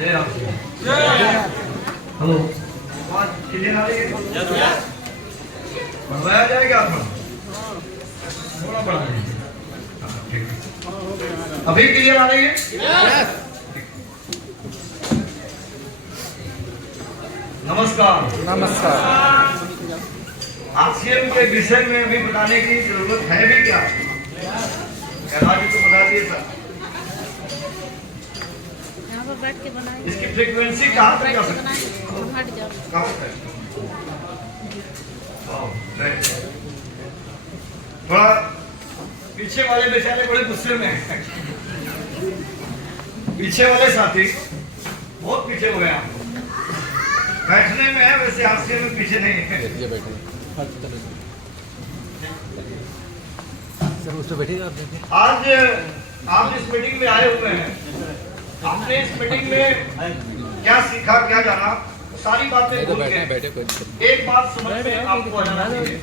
जय राम जी। हेलो, आवाज क्लियर आ रही है? बढ़वाया जाएगा आपको? थोड़ा बढ़ा दीजिए। ठीक है, अभी क्लियर आ रही है? नमस्कार। नमस्कार। आरसीएम के विषय में अभी बताने की जरूरत है भी क्या? कैलाश जी तो बता दिए सर। यहाँ पर बैठ के बनाएंगे। इसकी फ्रीक्वेंसी कहाँ तक जा सकती है? हट जाओ। कहाँ तक? थोड़ा पीछे वाले बेचारे बड़े गुस्से में हैं। पीछे वाले साथी बहुत पीछे हो गए आपको। बैठने में है, वैसे आरसीएम में पीछे नहीं है। सर उस पर बैठिएगा आप देखिए। आज आप इस मीटिंग में आए हुए हैं, आपने इस मीटिंग में क्या सीखा, क्या जाना, सारी बातें भूल के एक बात समझ में आपको आ जाना चाहिए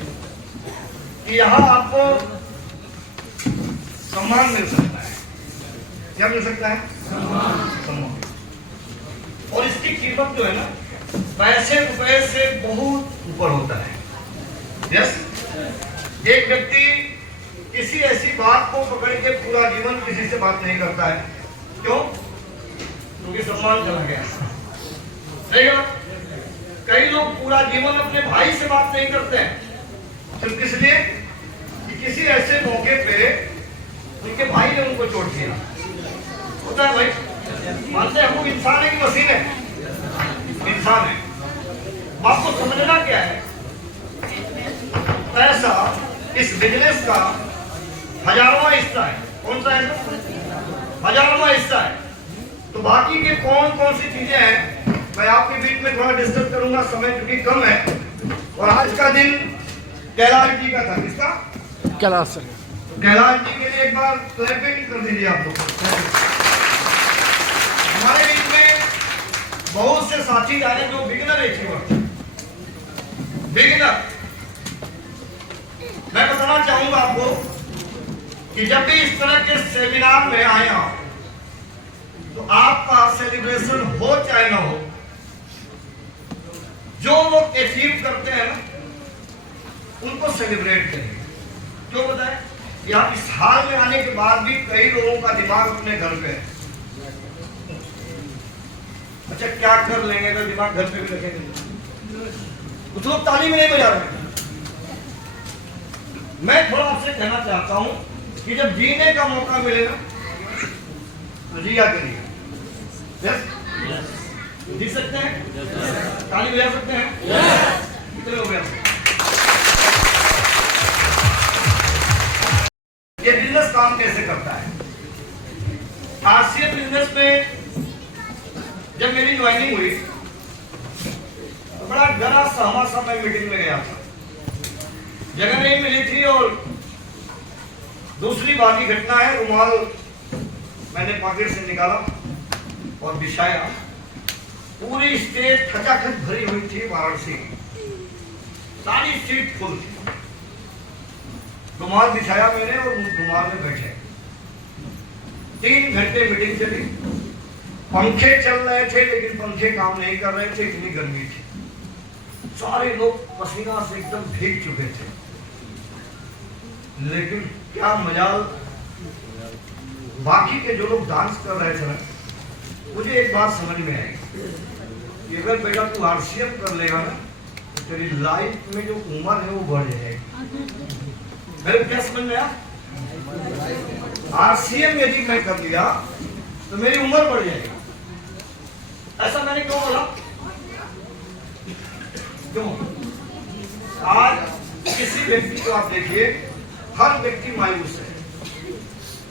कि यहाँ आपको सम्मान मिल सकता है। क्या मिल सकता है? सम्मान। और इसकी कीमत जो है ना, पैसे रुपए से बहुत ऊपर होता है। यस, एक व्यक्ति किसी ऐसी बात को पकड़ के पूरा जीवन किसी से बात नहीं करता है। क्यों? क्योंकि सम्मान चला गया। सही है? कई लोग पूरा जीवन अपने भाई से बात नहीं करते हैं, सिर्फ किस लिए कि किसी ऐसे मौके पे उनके भाई ने उनको चोट दिया। होता है भाई, मानते हैं हम लोग इंसान है कि मशीन है? इंसान है। आपको समझना क्या है, पैसा इस बिजनेस का हजारवां हिस्सा है। कौन सा है? हजारवां हिस्सा है। तो बाकी के कौन कौन सी चीजें हैं मैं आपके बीच में थोड़ा डिस्कस करूंगा, समय क्योंकि कम है। और आज का दिन कैलाश जी का था। किसका? कैलाश सर। कैलाश जी के लिए एक बार क्लैपिंग कर दीजिए आप लोग। हमारे बीच में बहुत से साथी आए जो बिगिनर अचीवर, बिगिनर। मैं बताना चाहूंगा आपको कि जब भी इस तरह के सेमिनार में आए आप, तो आपका सेलिब्रेशन हो चाहे ना हो, जो लोग अचीव करते हैं ना, उनको सेलिब्रेट करें। क्यों बताएं कि आप इस हाल में आने के बाद भी कई लोगों का दिमाग अपने घर पे है। अच्छा, क्या कर लेंगे अगर दिमाग घर पे भी रखेंगे? कुछ लोग ताली में नहीं बजा रहे। मैं थोड़ा आपसे कहना चाहता हूं कि जब जीने का मौका मिलेगा तो जिया करिए। यस? जी सकते हैं? ताली बजा सकते हैं? कितने हो गए? ये बिजनेस काम कैसे करता है? आरसीएम बिजनेस में जब मेरी ज्वाइनिंग हुई तो बड़ा डरा सहमा सा मैं मीटिंग में गया था। जगह नहीं मिली थी। और दूसरी बात की घटना है, रुमाल मैंने पॉकेट से निकाला और बिछाया। पूरी स्टेज खचाखच भरी हुई थी वाराणसी, सारी सीट फुल थी। रुमाल बिछाया मैंने और रुमाल में बैठे 3 घंटे मीटिंग चली। पंखे चल रहे थे लेकिन पंखे काम नहीं कर रहे थे, इतनी गर्मी थी। सारे लोग पसीना से एकदम भीग चुके थे। लेकिन क्या मजाल, बाकी के जो लोग डांस कर रहे थे ना, मुझे एक बात समझ में आई कि अगर बेटा तू आरसीएम कर लेगा ना, तो तेरी लाइफ में जो उम्र है वो बढ़ जाएगी। मेरे क्या समझ में आया? आरसीएम यदि मैं कर लिया तो मेरी उम्र बढ़ जाएगी। ऐसा मैंने क्यों बोला? क्यों? आज किसी व्यक्ति को आप देखिए, हर व्यक्ति मायूस है।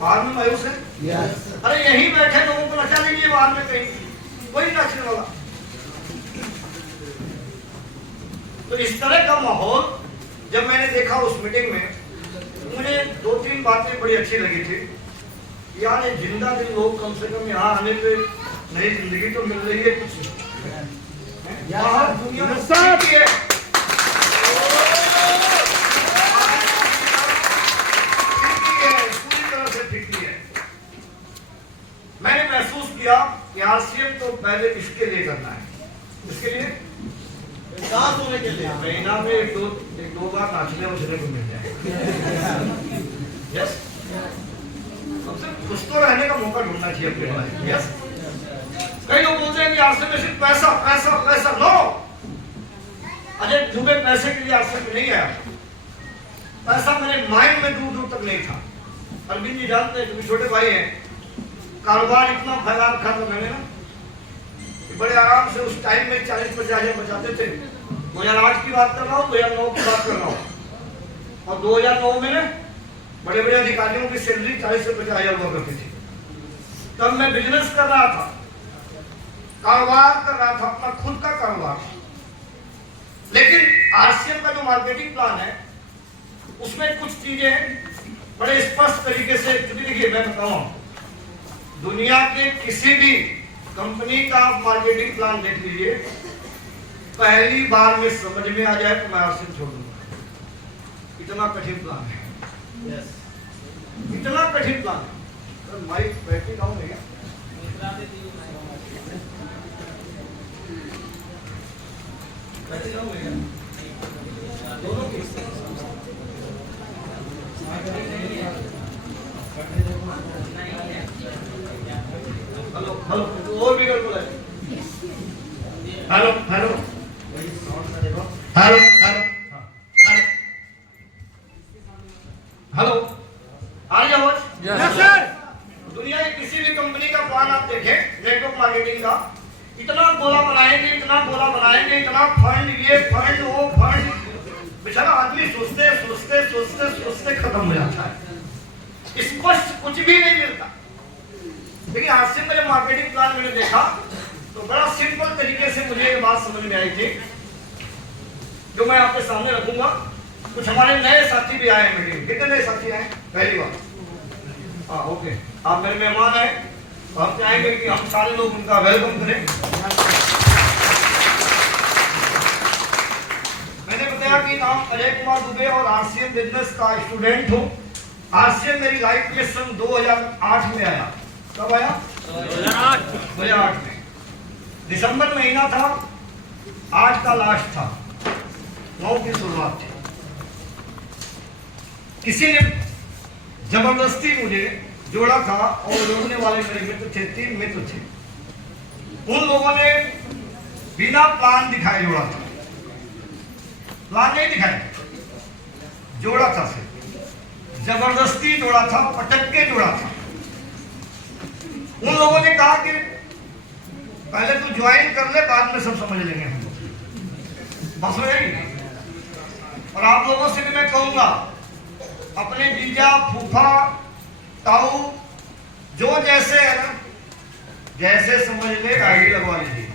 बाद में मायूस है? yes. अरे यहीं बैठे लोगों को नचा लीजिए, बाद में कहीं कोई नाचने वाला। तो इस तरह का माहौल जब मैंने देखा उस मीटिंग में, मुझे 2-3 बातें बड़ी अच्छी लगी थी। यार ये जिंदा दिल लोग कम से कम यहाँ आने पे नई जिंदगी तो मिल रही है कुछ। दुनिया में साथ है। पूरी तरह से दिखती है। मैंने महसूस किया कि आरसीएम तो पहले इसके लिए करना है, इसके लिए दांत होने के लिए महीना में एक दो बार नाचने उछने को मिल जाए। यस, सबसे खुश तो रहने का मौका ढूंढना चाहिए अपने लाइफ में। यस, कई लोग बोलते हैं कि आरसीएम में सिर्फ पैसा पैसा पैसा। नो, अजय दुबे पैसे के लिए आरसीएम में नहीं आया। पैसा मेरे माइंड में दूर दूर तक नहीं था। अरविंद जी जानते हैं, क्योंकि छोटे भाई हैं, कारोबार इतना फैला रखा था मैंने ना, बड़े आराम से उस टाइम में 40-50 हजार बचाते थे। 2008 की बात कर रहा हूँ, 2009 की बात कर रहा हूँ। और 2009 में ना बड़े बड़े अधिकारियों की सैलरी 40 से 50 हजार हुआ करती थी। तब मैं बिजनेस कर रहा था, कारोबार कर रहा था, अपना खुद का कारोबार। लेकिन आरसीएम का जो मार्केटिंग प्लान है उसमें कुछ चीजें बड़े स्पष्ट तरीके से, देखिए मैं बताऊं, दुनिया के किसी भी कंपनी का मार्केटिंग प्लान देख लीजिए, पहली बार में समझ में आ जाए तो मैं आरसीएम छोड़ दूंगा। इतना कठिन प्लान है। यस, इतना कठिन प्लान है। माइक बैटरी डाउन है क्या? बैटरी डाउन है क्या? दोनों की हेलो हेलो, और भी कर बोला। Hello hello hello hello hello, आ रही आवाज? Yes sir. दुनिया की किसी भी कंपनी का प्लान आप देखें नेटवर्क मार्केटिंग का, इतना गोला बनाएंगे, इतना गोला बनाएंगे, इतना फंड, ये फंड वो फंड, बेचारा आदमी सोचते सोचते सोचते सोचते खत्म हो जाता है। स्पष्ट कुछ भी नहीं मिलता। लेकिन आरसीएम का जब मार्केटिंग प्लान मैंने देखा तो बड़ा सिंपल तरीके से मुझे ये बात समझ में आई थी, जो मैं आपके सामने रखूंगा। कुछ हमारे नए साथी भी आए मीटिंग। कितने नए साथी आए? पहली बार। हाँ, ओके, आप मेरे मेहमान आए, तो हम चाहेंगे कि हम सारे लोग उनका वेलकम करें। मैंने बताया कि नाम अजय कुमार दुबे और आरसीएम बिजनेस का स्टूडेंट हूँ। आरसीएम मेरी लाइफ में सन 2008 में आया। कब आया? 2008 में। दिसंबर महीना था, आज का लास्ट था, 9 की शुरुआत थी। किसी ने जबरदस्ती मुझे जोड़ा था और जोड़ने वाले मेरे मित्र थे, 3 मित्र थे। उन लोगों ने बिना प्लान दिखाए जोड़ा था। प्लान नहीं दिखाया, जोड़ा था, सिर्फ जबरदस्ती जोड़ा था, पटक के जोड़ा था। उन लोगों ने कहा कि पहले तू ज्वाइन कर ले, बाद में सब समझ लेंगे हम लोग। बस वही। और आप लोगों से भी मैं कहूंगा, अपने जीजा, फूफा, ताऊ, जो जैसे है ना, जैसे समझ ले आईडी लगवा लीजिए।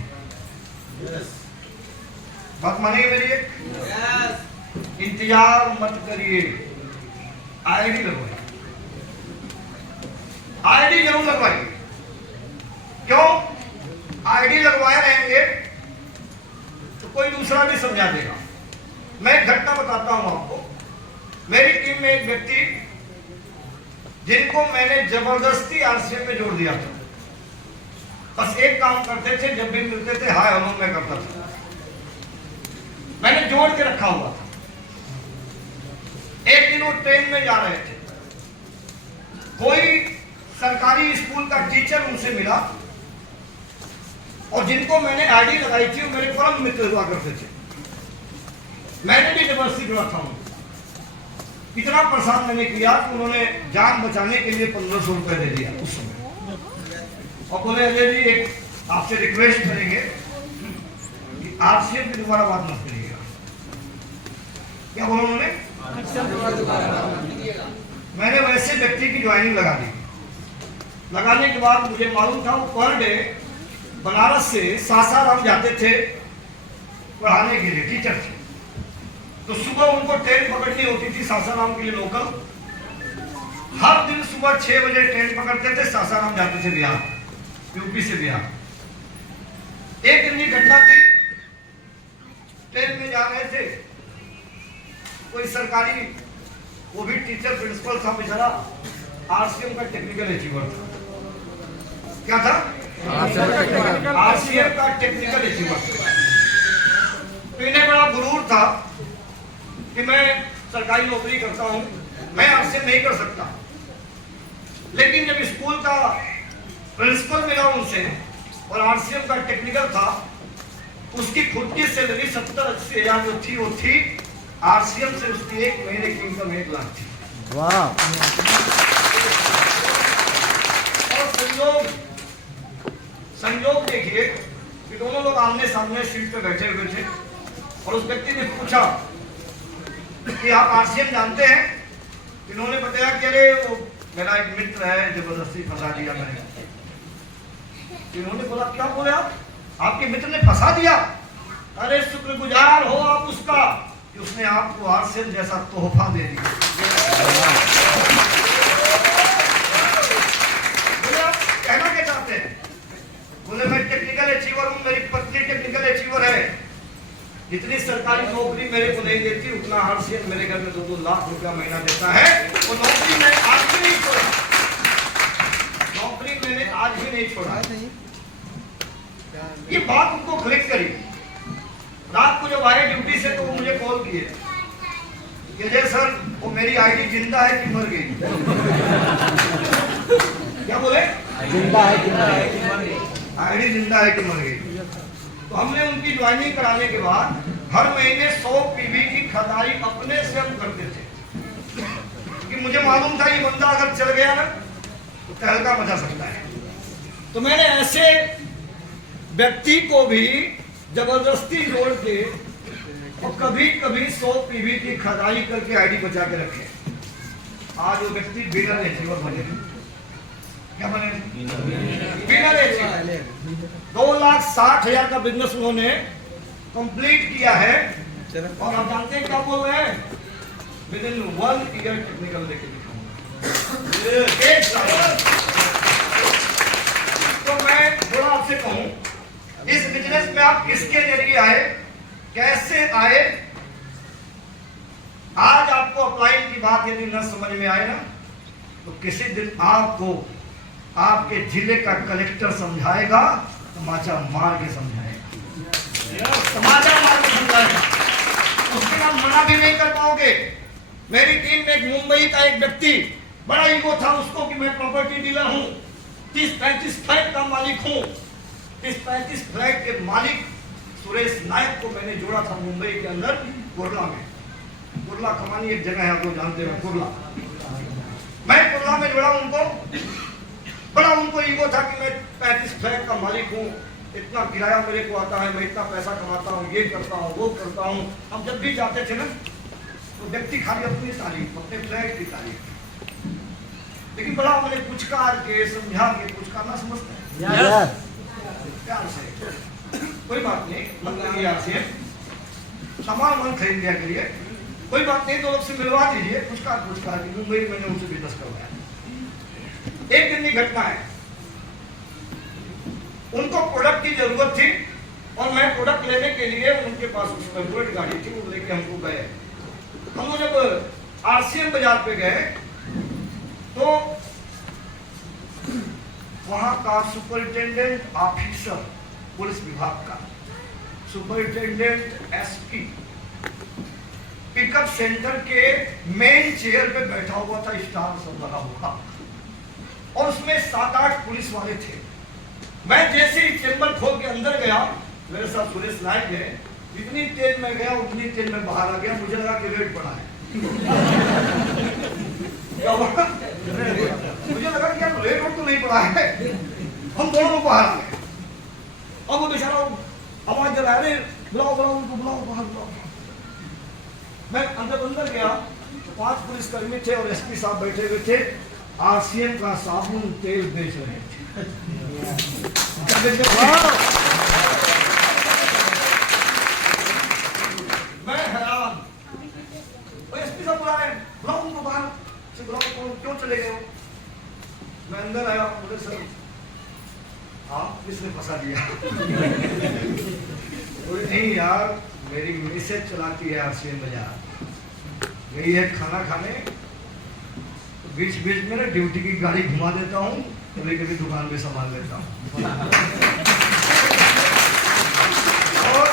बात मानिए मेरी? इंतजार मत करिए, आईडी लगवाइए। आईडी जरूर लगवाइए। क्यों? आईडी लगवाए रहेंगे तो कोई दूसरा भी समझा देगा। मैं एक घटना बताता हूं आपको। मेरी टीम में एक व्यक्ति, जिनको मैंने जबरदस्ती आरसीएम में जोड़ दिया था। बस एक काम करते थे, जब भी मिलते थे हाय हेलो मैं करता था। मैंने जोड़ के रखा हुआ था। एक दिन वो ट्रेन में जा रहे थे, कोई सरकारी स्कूल का टीचर उनसे मिला, और जिनको मैंने आईडी लगाई थी वो मेरे परम मित्र हुआ करते थे। मैंने भी जबरदस्ती जोड़ा था उनको। इतना परेशान मैंने किया कि उन्होंने जान बचाने के लिए 1500 रुपए दे दिया उस समय, और बोले अजय जी एक आपसे रिक्वेस्ट करेंगे कि आरसीएम की दोबारा बात मत करिएगा। क्या बोला उन्होंने? मैंने वैसे व्यक्ति की ज्वाइनिंग लगा दी। लगाने के बाद मुझे मालूम था वो पर डे बनारस से सासाराम जाते थे पढ़ाने के लिए, टीचर थे। तो सुबह उनको ट्रेन पकड़नी होती थी सासाराम के लिए लोकल। हर दिन सुबह 6 बजे ट्रेन पकड़ते थे, सासाराम जाते थे बिहार, यूपी से बिहार। एक दिन की घटना थी, ट्रेन में जा रहे थे, कोई सरकारी, वो भी टीचर प्रिंसिपल था बेचारा, आरसीएम का टेक्निकल अचीवर था। क्या था? आरसीएम का टेक्निकल अचीवमेंट। तो इन्हें बड़ा गुरूर था कि मैं सरकारी नौकरी करता हूं, मैं आरसीएम नहीं कर सकता। लेकिन जब स्कूल का प्रिंसिपल मिला उनसे और आरसीएम का टेक्निकल था, उसकी खुद की सैलरी 70-80 हजार जो थी वो थी, आरसीएम से उसकी एक महीने की इनकम 1 लाख थी। वाह। और संयोग देखिए कि दोनों लोग आमने सामने सीट पे बैठे हुए थे और उस व्यक्ति ने पूछा कि आप आरसीएम जानते हैं? इन्होंने बताया कि अरे वो मेरा एक मित्र है, जबरदस्ती फंसा दिया मैंने। इन्होंने बोला क्या बोले आप? आपके मित्र ने फंसा दिया? अरे शुक्रगुजार हो आप उसका कि उसने आपको आरसीएम जैसा तोहफा दे दिया। बोले आप कहना क्या चाहते हैं? बोले मैं टेक्निकल अचीवर हूं, मेरी पत्नी टेक्निकल अचीवर है। जितनी सरकारी नौकरी मेरे को नहीं देती उतना आरसीएम मेरे घर में 2-2 लाख रुपया महीना देता है। वो नौकरी मैंने आज भी नहीं छोड़ा, नौकरी मैंने आज भी नहीं छोड़ा। ये बात उनको क्लिक करी। रात को जब आए ड्यूटी से तो वो मुझे कॉल किए कि जय सर वो मेरी आईडी जिंदा है कि मर गई? क्या बोले? जिंदा है कि मर गई? आईडी जिंदा है कि मर गई? तो हमने उनकी ज्वाइनिंग कराने के बाद हर महीने 100 पीवी की खदाई अपने से हम करते थे, क्योंकि मुझे मालूम था ये बंदा अगर चल गया ना तो तहलका मचा सकता है। तो मैंने ऐसे व्यक्ति को भी जबरदस्ती जोड़ के और कभी कभी 100 पीवी की खदाई करके आईडी बचा के रखे। आज वो व्यक्ति बिना अचीवर बने। क्या बने? बिना अचीवर। 2,60,000 का बिजनेस उन्होंने कंप्लीट किया है। और आप जानते हैं क्या बोल रहे हैं? विद इन 1 ईयर टेक्निकल लेके दिखाऊंगा। एक साल। तो मैं थोड़ा आपसे कहूं, इस बिजनेस में आप किसके जरिए आए, कैसे आए? आज आपको अपलाइन की बात यदि न समझ में आए ना तो किसी दिन आपको आपके जिले का कलेक्टर समझाएगा, तमाचा मार के समझाएगा, तमाचा मार के समझाएगा। उसके आप मना भी नहीं कर पाओगे। मेरी टीम में एक मुंबई का एक व्यक्ति बड़ा ईगो था उसको कि मैं प्रॉपर्टी डीलर हूं, 30-35 फ्लैट का मालिक हूं। 30-35 फ्लैट के मालिक सुरेश नायक को मैंने जोड़ा था मुंबई के अंदर कुर्ला में। कुर्ला कमानी एक जगह है, आप लोग जानते हैं कुर्ला। मैं कुर्ला में जोड़ा उनको। बड़ा उनको ईगो था कि मैं 35 फ्लैट का मालिक हूँ, इतना किराया मेरे को आता है, मैं इतना पैसा कमाता हूँ, ये करता हूँ, वो करता हूँ। हम जब भी जाते थे ना तो व्यक्ति खाली अपनी तारीफ, अपने फ्लैट की तारीफ। लेकिन बड़ा मैंने पुचकार के समझा के, पुचकार ना समझते हैं प्यार से, कोई बात नहीं मत करिए, आपसे सामान मन खरीद लिया करिए, कोई बात नहीं, तो लोग से मिलवा दीजिए। पुचकार की मुंबई में मैंने उनसे बिजनेस करवाया। एक दिन की घटना है, उनको प्रोडक्ट की जरूरत थी और मैं प्रोडक्ट लेने के लिए उनके पास उसमें बुलेट गाड़ी थी, वो लेके हमको गए। हम लोग जब आरसीएम बाजार पे गए तो वहां का सुपरिटेंडेंट ऑफिसर, पुलिस विभाग का सुपरिटेंडेंट एसपी पिकअप सेंटर के मेन चेयर पे बैठा हुआ था, स्टाफ सब लगा हुआ और उसमें 7-8 पुलिस वाले थे। मैं जैसे ही चेंबर खोल के अंदर गया, मेरे साथ सुरेश नायक है, जितनी तेज में गया उतनी तेज में बाहर आ गया। मुझे लगा कि रेड पड़ा है। मुझे लगा कि यार रेड तो नहीं पड़ा है। हम दोनों बाहर आ गए। अब वो बेचारा आवाज जला रहे, बुलाओ उनको, बुलाओ बाहर बुलाओ। मैं अंदर गया तो 5 पुलिसकर्मी थे और एसपी साहब बैठे हुए थे, आरसीएम का साबुन तेल बेच रहे थे। मैं हैरान। एसपी साहब बुला रहे हैं, बुलाओ उनको बाहर से, बुलाओ, क्यों चले गए? मैं अंदर आया, बोले सर आप किसने फंसा दिया? बोले नहीं यार, मेरी मिसेज चलाती है आरसीएम बाजार, गई है खाना खाने, बीच बीच में ना ड्यूटी की गाड़ी घुमा देता हूँ, कभी कभी दुकान भी संभाल लेता हूँ। और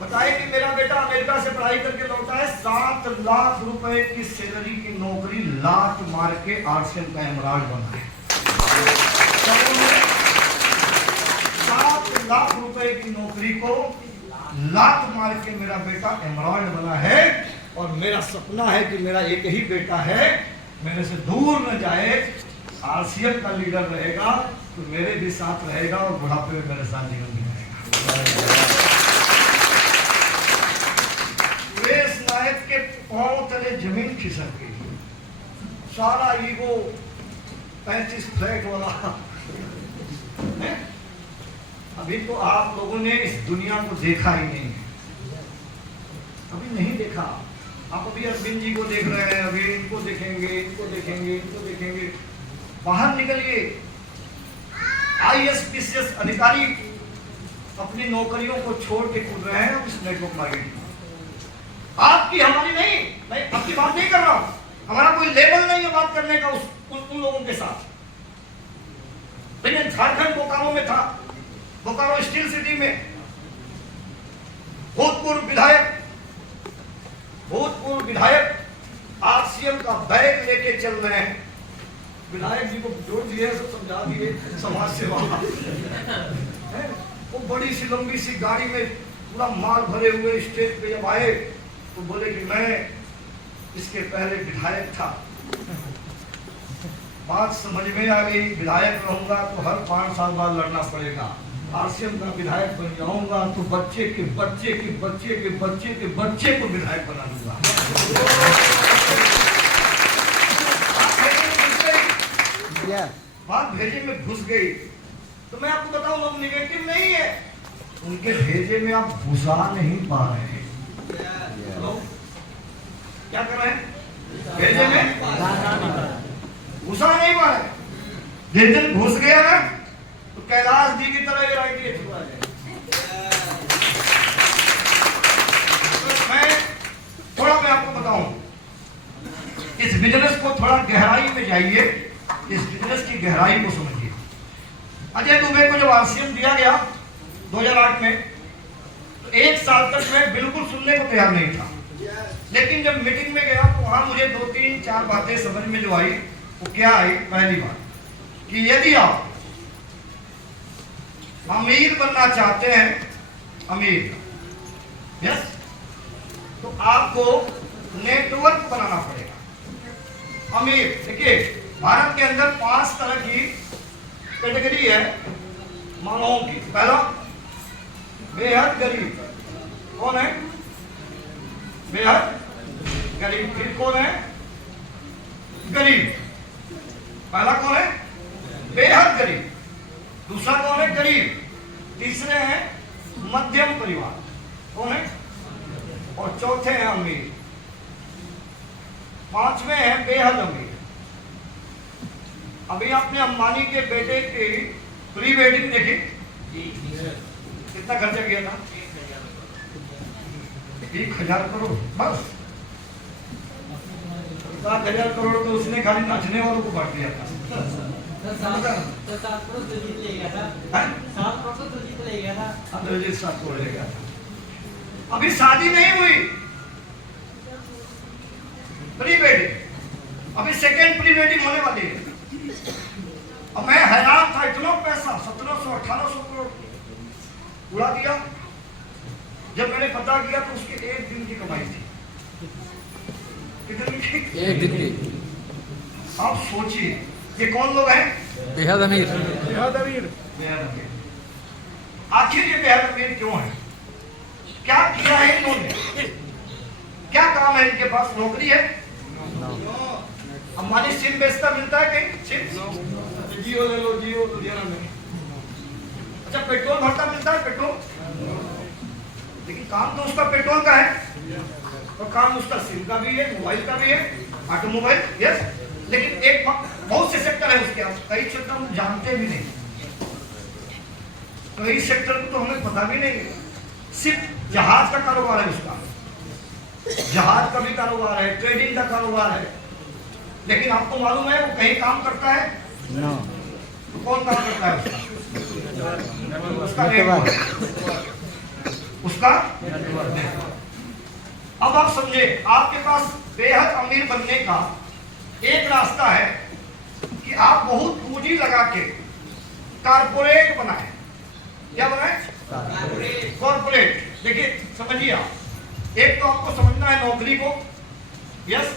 बताए कि मेरा बेटा अमेरिका से पढ़ाई करके लौटा है, 7 लाख रुपए की सैलरी की नौकरी लात मार के आरसीएम का एमराल्ड बना है। 7 लाख रुपए की नौकरी को लात मार के मेरा बेटा एमराल्ड बना है। और मेरा सपना है कि मेरा एक ही बेटा है, मेरे से दूर न जाए, आरसीएम का लीडर रहेगा तो मेरे भी साथ रहेगा और बुढ़ापे में मेरे साथ जीवन बिताएगा। सुरेश नायक के पांव तले जमीन खिसक गई, सारा ईगो 35 फ्लैट वाला है। अभी तो आप लोगों ने इस दुनिया को देखा ही नहीं है, अभी नहीं देखा। आप अभी अरविंद जी को देख रहे हैं, अभी इनको देखेंगे, इनको देखेंगे, इनको देखेंगे। बाहर निकलिए, आईएएस पीसीएस अधिकारी अपनी नौकरियों को छोड़ के कूद रहे हैं इस नेटवर्क मार्केटिंग। आपकी हमारी नहीं, मैं आपकी बात नहीं कर रहा हूं, हमारा कोई लेवल नहीं है बात करने का उन लोगों के साथ। झारखंड बोकारो में था, बोकारो स्टील सिटी में भूतपूर्व विधायक आरसीएम का बैग लेके चल रहे हैं। विधायक जी को जोड़ दिए, सब समझा दिए, समाज सेवा। वो बड़ी सी लंबी सी गाड़ी में पूरा माल भरे हुए स्टेज पे जब आए तो बोले कि मैं इसके पहले विधायक था। बात समझ में आ गई, विधायक रहूंगा तो हर 5 साल बाद लड़ना पड़ेगा, आरसीएम का विधायक बन जाऊंगा तो बच्चे के बच्चे के बच्चे के बच्चे के बच्चे को विधायक बना दूंगा। बात भेजे में घुस गई। तो मैं आपको बताऊं, लोग निगेटिव नहीं है, उनके भेजे में आप घुसा नहीं पा रहे हैं। क्या कर रहे हैं? भेजे में घुसा नहीं पा रहे। जिस दिन घुस गया ना तो कैलाश जी की तरह ये राइट छुपा जाए। मैं आपको बताऊं, इस बिजनेस को थोड़ा गहराई में जाइए, इस बिजनेस की गहराई को समझिए। अजय दुबे को जब आरसीएम दिया गया 2008 में, तो 1 साल तक मैं बिल्कुल सुनने को तैयार नहीं था। लेकिन जब मीटिंग में गया तो वहां मुझे 2-3-4 बातें समझ में जो आई, वो क्या आई? पहली बात कि यदि आप अमीर बनना चाहते हैं, अमीर, यस, तो आपको नेटवर्क बनाना पड़ेगा। अमीर, देखिए भारत के अंदर 5 तरह की कैटेगरी है मानवों की। पहला, बेहद गरीब। कौन है? बेहद गरीब। फिर कौन है? गरीब। पहला कौन है? बेहद गरीब। दूसरा कौन है? गरीब। तीसरे हैं मध्यम परिवार। कौन है? और चौथे हैं अमीर। 5वें हैं बेहद अमीर। अभी आपने अंबानी के बेटे की प्री वेडिंग देखी? कितना खर्चा किया था? 1000 करोड़। बस 7,000 करोड़ तो उसने खाली नाचने वालों को बांट दिया था। 7 करोड़ तो जीत ले गया था। 7 करोड़ तो जीत ले गया था। 7 करोड़ ले गया था। अभी शादी नहीं हुई, प्री वेडिंग, अभी सेकेंड प्री वेडिंग होने वाली है। अब मैं हैरान था, इतना पैसा 1700-1800 करोड़ उड़ा दिया। जब मैंने पता किया तो उसके 1 दिन की कमाई थी। कितनी की? 1 दिन की। आप सोचिए ये कौन लोग हैं? बेहद अमीर। बेहद अमीर। बेहद अमीर। आखिर ये बेहद अमीर क्यों है? क्या किया है इन्होंने? क्या काम है इनके पास? नौकरी है? अंबानी सिम बेचता मिलता है कहीं? सिम जियो ले लो, जियो लुधियाना में। अच्छा, पेट्रोल भरता मिलता है? पेट्रोल। लेकिन काम तो उसका पेट्रोल का है और काम उसका सिम का भी है, मोबाइल का भी है, ऑटोमोबाइल, यस। लेकिन एक बहुत से सेक्टर है उसके, कई सेक्टर हम जानते भी नहीं, कई सेक्टर को तो हमें पता भी नहीं। सिर्फ जहाज का कारोबार है उसका, जहाज का भी कारोबार है, ट्रेडिंग का कारोबार है। लेकिन आपको मालूम है वो कहीं काम करता है? नो तो कौन काम करता है उसका उसका अब आप समझे, आपके पास बेहद अमीर बनने का एक रास्ता है कि आप बहुत पूंजी लगा के कारपोरेट बनाए। क्या बनाए? कॉर्पोरेट। देखिए समझिए, आप एक तो आपको समझना है नौकरी को, यस,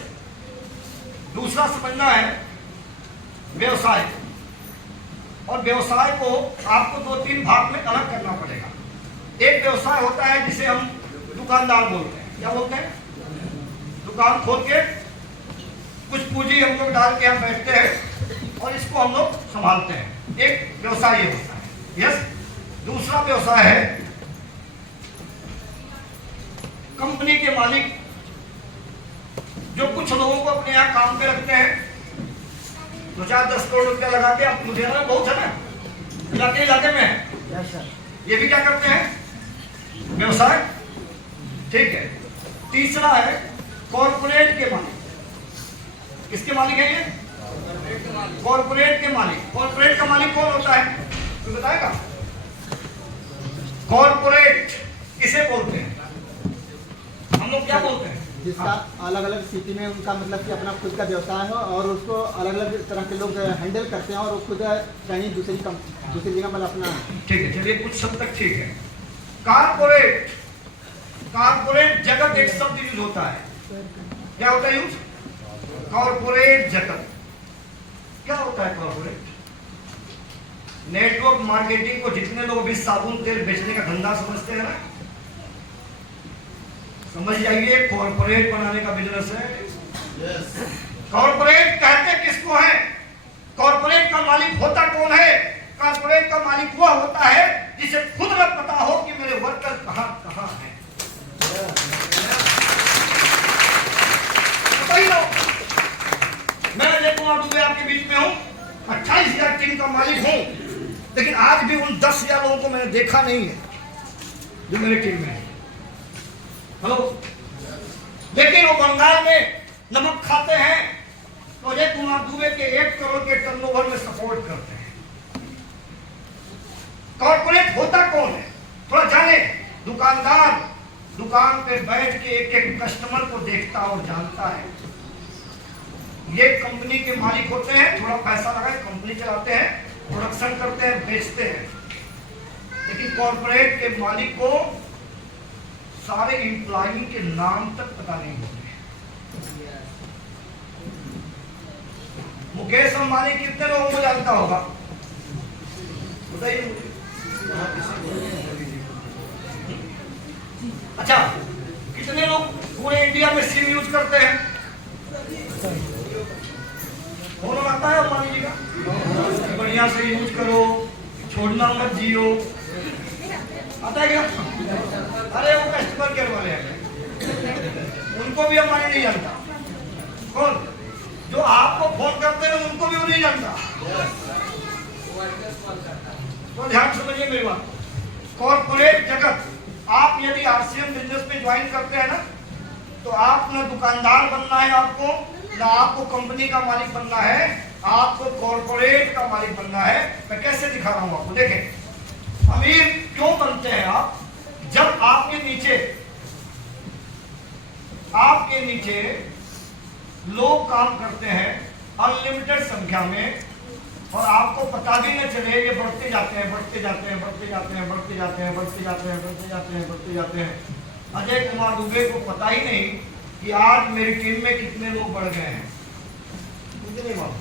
दूसरा समझना है व्यवसाय को, और व्यवसाय को आपको 2-3 भाग में अलग करना पड़ेगा। एक व्यवसाय होता है जिसे हम दुकानदार बोलते हैं। क्या बोलते हैं? दुकान खोल के कुछ पूंजी हम लोग डाल के यहाँ बैठते हैं और इसको हम लोग संभालते हैं। एक व्यवसाय ये होता है, यस। दूसरा व्यवसाय है कंपनी के मालिक जो कुछ लोगों को अपने यहाँ काम पे रखते हैं, 2-4-10 करोड़ रुपया लगा के। आप लुधियाना में बहुत है ना, इलाके में है, ये भी क्या करते हैं? व्यवसाय। ठीक है। तीसरा है कॉर्पोरेट के मालिक। किसके मालिक है ये? कॉर्पोरेट के मालिक। कॉर्पोरेट का मालिक कौन होता है, तो बताएगा? कॉर्पोरेट किसे बोलते हैं? हम लोग क्या बोलते हैं? जिसका अलग अलग सिटी में उनका मतलब कि अपना खुद का व्यवसाय हो और उसको अलग अलग तरह के लोग हैंडल करते हैं और वो खुद कहीं दूसरी जगह पर अपना। ठीक है, चलिए कुछ शब्द तक ठीक है। कारपोरेट, कारपोरेट जगत एक शब्द यूज होता है। क्या होता है यूज? कॉर्पोरेट जगत। क्या होता है कॉर्पोरेट? नेटवर्क मार्केटिंग को जितने लोग अभी साबुन तेल बेचने का धंधा समझते हैं ना, समझ जाइए कॉर्पोरेट बनाने का बिजनेस है। कॉर्पोरेट कहते किसको है? कॉर्पोरेट का मालिक होता कौन है? कॉर्पोरेट का मालिक वह होता है जिसे खुद न पता हो कि मेरे वर्कर कहां कहां हैं। मैं अजय कुमार दुबे आपके बीच में हूं, 28,000 टीम का मालिक हूं, लेकिन आज भी उन 10,000 लोगों को मैंने देखा नहीं है जो मेरी टीम में है। हेलो, लेकिन वो बंगाल में नमक खाते हैं तो अजय कुमार दुबे के 1 करोड़ के टर्नओवर में सपोर्ट करते हैं। कॉर्पोरेट होता कौन है? थोड़ा जाने। दुकानदार दुकान पे बैठ के एक एक कस्टमर को देखता और जानता है। ये कंपनी के मालिक होते हैं, थोड़ा पैसा लगा के कंपनी चलाते हैं, प्रोडक्शन करते हैं, बेचते हैं। लेकिन कॉर्पोरेट के मालिक को सारे एम्प्लॉई के नाम तक पता नहीं होते। मुकेश अंबानी कितने लोगों को जानता होगा? बताइए। अच्छा, कितने लोग पूरे इंडिया में सिम यूज करते हैं? फोन आता है अंबानी जी का? बढ़िया से यूज करो, छोड़ना मत जियो। आता है क्या? अरे वो कस्टमर केयर वाले हैं, उनको भी अंबानी नहीं जानता। कौन? जो आपको फोन करते हैं उनको भी वो नहीं जानता। तो ध्यान समझिए मेरी बात। कॉर्पोरेट जगत, आप यदि आरसीएम बिजनेस में ज्वाइन करते हैं ना, तो आप ना दुकानदार बनना है आपको, ना आपको कंपनी का मालिक बनना है, आपको कॉर्पोरेट का मालिक बनना है। मैं कैसे दिखा रहा हूं आपको, देखें। अमीर क्यों बनते हैं आप? जब आपके नीचे लोग काम करते हैं अनलिमिटेड संख्या में, और आपको पता भी न चले, ये बढ़ते जाते हैं, बढ़ते जाते हैं, बढ़ते जाते हैं, बढ़ते जाते हैं, बढ़ते जाते हैं, बढ़ते जाते हैं, बढ़ते जाते हैं। अजय कुमार दुबे को पता ही नहीं कि आज मेरी टीम में कितने लोग बढ़ गए हैं, मुझे नहीं मालूम।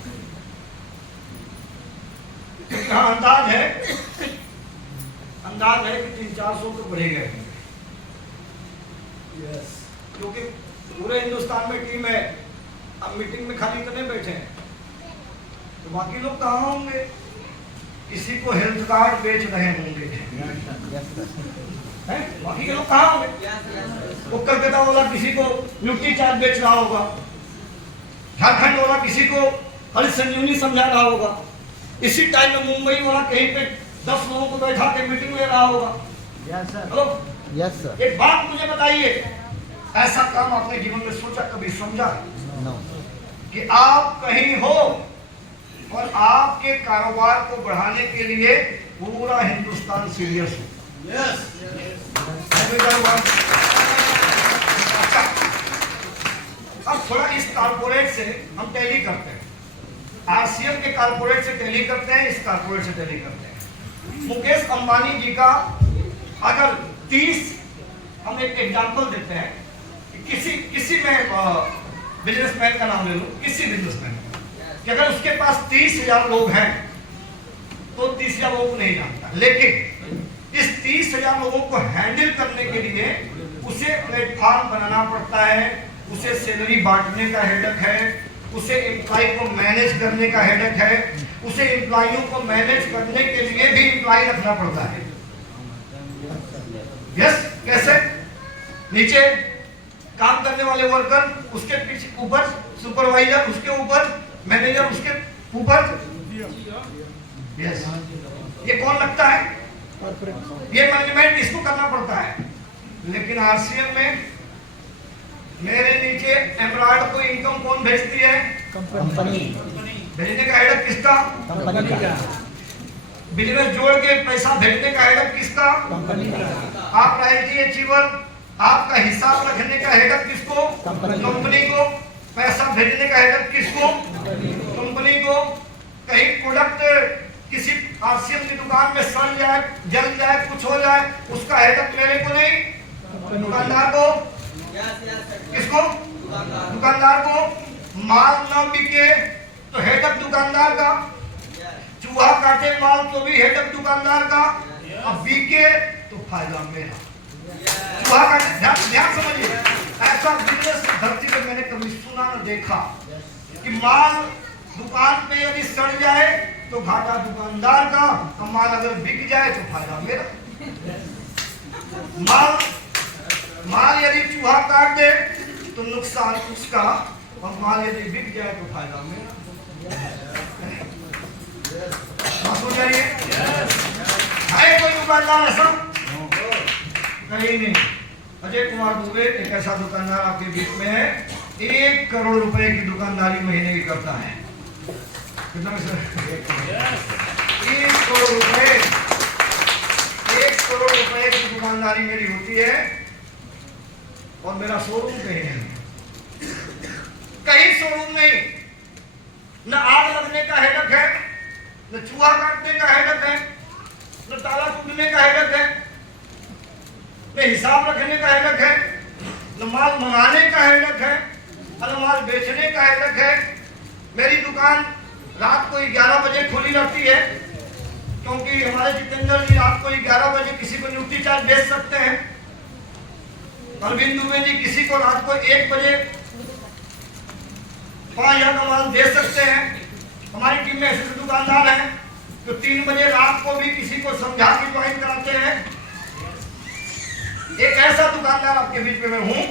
अंदाज है कि 300-400 तो बढ़े गए होंगे, क्योंकि पूरे हिंदुस्तान में टीम है। अब मीटिंग में खाली इतने बैठे हैं, तो बाकी लोग कहाँ होंगे? किसी को हेल्थ कार्ड बेच रहे होंगे, बाकी के लोग कहाँ होंगे? वो कलकत्ता वाला किसी को न्यूट्री चार्ट बेच रहा होगा, झारखंड वाला किसी को हरी संजीवनी समझा रहा होगा, इसी टाइम में मुंबई वाला कहीं पे 10 लोगों को बैठा के मीटिंग ले रहा होगा। Hello, yes sir. एक बात मुझे बताइए, ऐसा काम आपने जीवन में सोचा, कभी समझा कि आप कहीं हो और आपके कारोबार को बढ़ाने के लिए पूरा हिंदुस्तान सीरियस है। Yes. अच्छा, अब थोड़ा इस कारपोरेट से हम टैली करते हैं, आरसीएम के कारपोरेट से टैली करते हैं, इस कारपोरेट से टैली करते हैं। मुकेश अंबानी जी का अगर 30, हम एक एग्जांपल देते हैं कि किसी में बिजनेसमैन का नाम ले लो, किसी बिजनेसमैन कि अगर उसके पास 30,000 लोग हैं तो 30,000 लोगों को नहीं जानता, लेकिन इस 30,000 लोगों को हैंडल करने के लिए उसे प्लेटफॉर्म बनाना पड़ता है, उसे सैलरी बांटने का हेडक है, उसे एम्प्लॉय को मैनेज करने का हेडक है, उसे एम्प्लॉइयों को मैनेज करने के लिए भी एम्प्लॉय रखना पड़ता है। यस, कैसे? नीचे काम करने वाले वर्कर, उसके पीछे ऊपर सुपरवाइजर, उसके ऊपर मैनेजर, उसके ऊपर यस, ये कौन लगता है? ये मैनेजमेंट इसको करना पड़ता है। लेकिन आरसीएम में मेरे नीचे एम्प्लॉयर को इनकम कौन भेजती है? कंपनी। भेजने का हेडक किसका? कंपनी का। बिजनेस जोड़ के पैसा भेजने का हेडक किसका? कंपनी का। आप रॉयल्टी अचीवर, आपका हिसाब रखने का हेडक किसको? कंपनी को। पैसा भेजने का हेडक किसको? कंपनी को। कहीं प्रोडक्ट किसी आरसीएम की दुकान में सड़ जाए, जल जाए, कुछ हो जाए, उसका हेडक मेरे को नहीं, दुकानदार को। किसको? दुकानदार को। माल न बिके तो हेडक दुकानदार का, चूहा काटे माल तो भी हेडक दुकानदार का, अब बिके तो फायदा मेरा। चूहा काटे, ध्यान समझिए, ऐसा बिजनेस धरती पे मैंने कभी सुना न देखा कि माल दुकान पे यदि सड़ जाए तो घाटा दुकानदार का, और माल अगर बिक जाए तो फायदा मेरा। माल यदि चूहा काट दे तो नुकसान उसका, और माल यदि बिक जाए तो फायदा मेरा। जाइए, है कोई दुकानदार ऐसा? कहीं नहीं। अजय कुमार दुबे एक ऐसा दुकानदार आपके बीच में है, 1 करोड़ रुपए की दुकानदारी महीने की करता है। कितना? 1 करोड़ रुपए, 1 करोड़ रुपए की दुकानदारी मेरी होती है, और मेरा शोरूम कहीं है, कहीं शोरूम नहीं। न आग लगने का हेडक है, न चूहा काटने का हेडक है, न ताला टूटने का हेडक है, न हिसाब रखने का हेडक है, न माल मंगाने का हेडक है, न माल बेचने का हेडक है। मेरी दुकान रात को 11 बजे खुली रहती है, क्योंकि हमारे जितेंद्र जी रात को 11 बजे किसी को न्यूट्री चार्ज बेच सकते हैं, अरविंद दुबे जी किसी को रात को 1 बजे 5,000 का माल दे सकते हैं। हमारी टीम में ऐसे दुकानदार हैं जो 3 बजे रात को भी किसी को समझा के ज्वाइन कराते हैं। एक ऐसा दुकानदार आपके बीच में मैं हूं